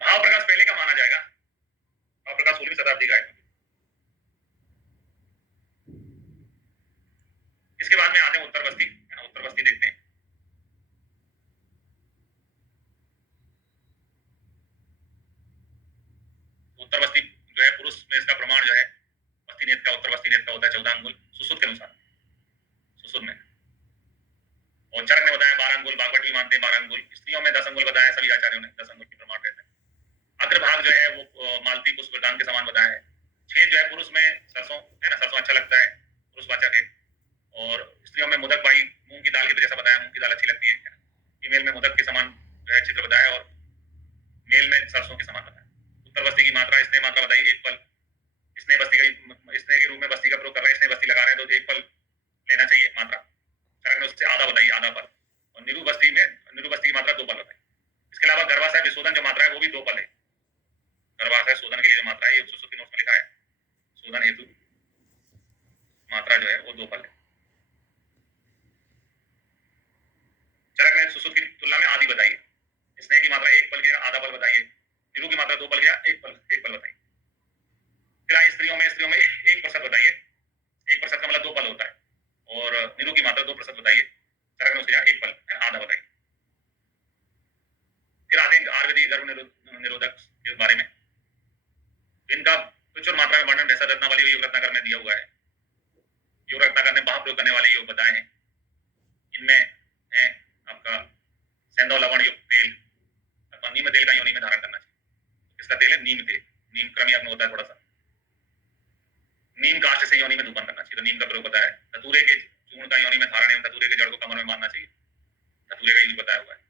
भाव प्रकाश पहले का माना जाएगा, भाव प्रकाश 16वीं शताब्दी का है। इसके बाद में आते हैं उत्तर बस्ती, है ना। उत्तर बस्ती देखते हैं। उत्तर बस्ती जो है पुरुष में इसका प्रमाण जो है बस्ती नेत्र का, उत्तर बस्ती नेत्र का होता है 14 अंगुल सुश्रुत के अनुसार, सुश्रुत में। और चरक ने बताया 12 अंगुल, बागवट भी मानते हैं 12 अंगुल। स्त्रियों में 10 अंगुल बताया, सभी आचार्यों ने 10 अंगुल की प्रमाण रहते हैं। अग्रभाग जो है वो मालती पुष्पदान के समान बताया है। छेद जो है पुरुष में सरसों, है ना, सरसों अच्छा लगता है, पुरुषवाचक है। और स्त्रियों में मुदक बाई मूंग की दाल के जैसा बताया, मूंग की दाल अच्छी लगती है। फीमेल में मुदक के समान जो है चित्र बताया, और मेल में सरसों के समान बताया। उत्तर बस्ती की मात्रा, स्नेह मात्रा बताई, एक पल। स्नेह बस्ती का, स्नेह के रूप में बस्ती का प्रयोग कर रहे हैं, स्नेह बस्ती लगा रहे हैं तो एक पल लेना चाहिए मात्रा। चरक ने उससे आधा बताई, आधा पल। और निरु बस्ती में, निरु बस्ती की मात्रा 2 पल बताई। इसके अलावा गर्भाशय विशोधन जो मात्रा है वो भी 2 पल है। गर्भाशय शोधन के लिए जो मात्रा है, ये सुश्रुति नोट्स में लिखा है, शोधन हेतु मात्रा जो है वो 2 पल है। चरक ने सुश्रुत की तुलना में आधी बताई है। स्नेह की मात्रा 1 पल गया, आधा पल बताइए। निरु की मात्रा 2 पल गया, 1 पल बताइए। फिर स्त्रियों में 1% बताइए। 1% का मतलब 2 पल होता है, और निरु की मात्रा 2% बताइए। चरक ने उसके यहाँ 1 पल आधा बताइए। फिर आते हैं आयुर्वेदिक गर्भ निरोधक के बारे में। इनका प्रचुर मात्रा में वर्णन भैंसा रत्नावली योग रत्नाकर में दिया हुआ है। योग रत्नाकर ने महाप्रयोग करने वाले योग बताए हैं। इनमें है आपका सेंधव लवण युक्त तेल अथवा नीम तेल का योनि में धारण करना चाहिए। इसका तेल है नीम तेल, नीम क्रमयाग में होता है थोड़ा सा। नीम काष्ठ से योनि में धूपन करना चाहिए, तो नीम का प्रयोग बताया है। धतूरे के चूर्ण का योनि में धारण एवं धतूरे के जड़ को कमर में बांधना चाहिए, धतूरे का यूज बताया हुआ है।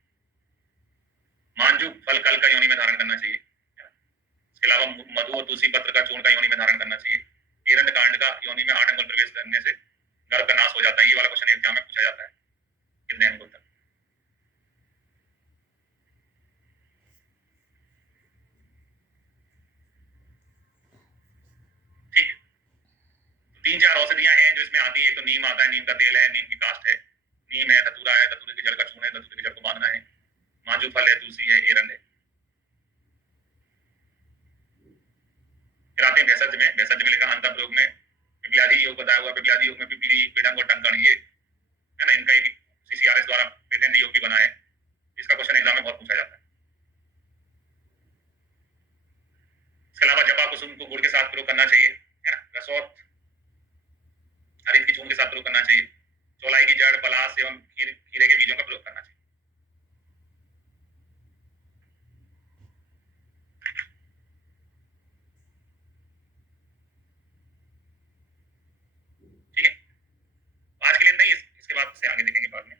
मांजू फल कल का योनि में धारण करना चाहिए। इसके अलावा मधु और तुलसी पत्र का चूर्ण का योनि में धारण करना चाहिए। एरंड कांड का योनि में 8 अंगुल प्रवेश करने से गर्भ का नाश हो जाता है। ये वाला क्वेश्चन एग्जाम में पूछा जाता है, कितने अंगुल तक। ठीक, 3-4 औषधियां हैं जो इसमें आती है। तो नीम आता है, नीम का तेल है, नीम की काष्ठ है, नीम है, धतूरा है, धतूरे के जड़ का चूर्ण है, धतूरे के जड़ को बांधना है, मांजू फल है, तुलसी है, एरंड है। योग में पिप्पलादी योग बताया हुआ, पिप्पलादी योग में पिपली, पिडंग और टंकण, ये है ना, इनका एक सीसीआरएस द्वारा पेटेंट योग भी बना है, जिसका क्वेश्चन एग्जाम में बहुत पूछा जाता है। इसके अलावा जपा कुसुम को गुड़ के साथ प्रयोग करना चाहिए, है ना, रसौत हरित की चूर्ण के साथ प्रयोग करना चाहिए, चौलाई की जड़, पलास एवं खीरे के बीजों का प्रयोग करना चाहिए। ठीक है, आज के लिए इतना ही, इसके बाद से आगे देखेंगे बाद में।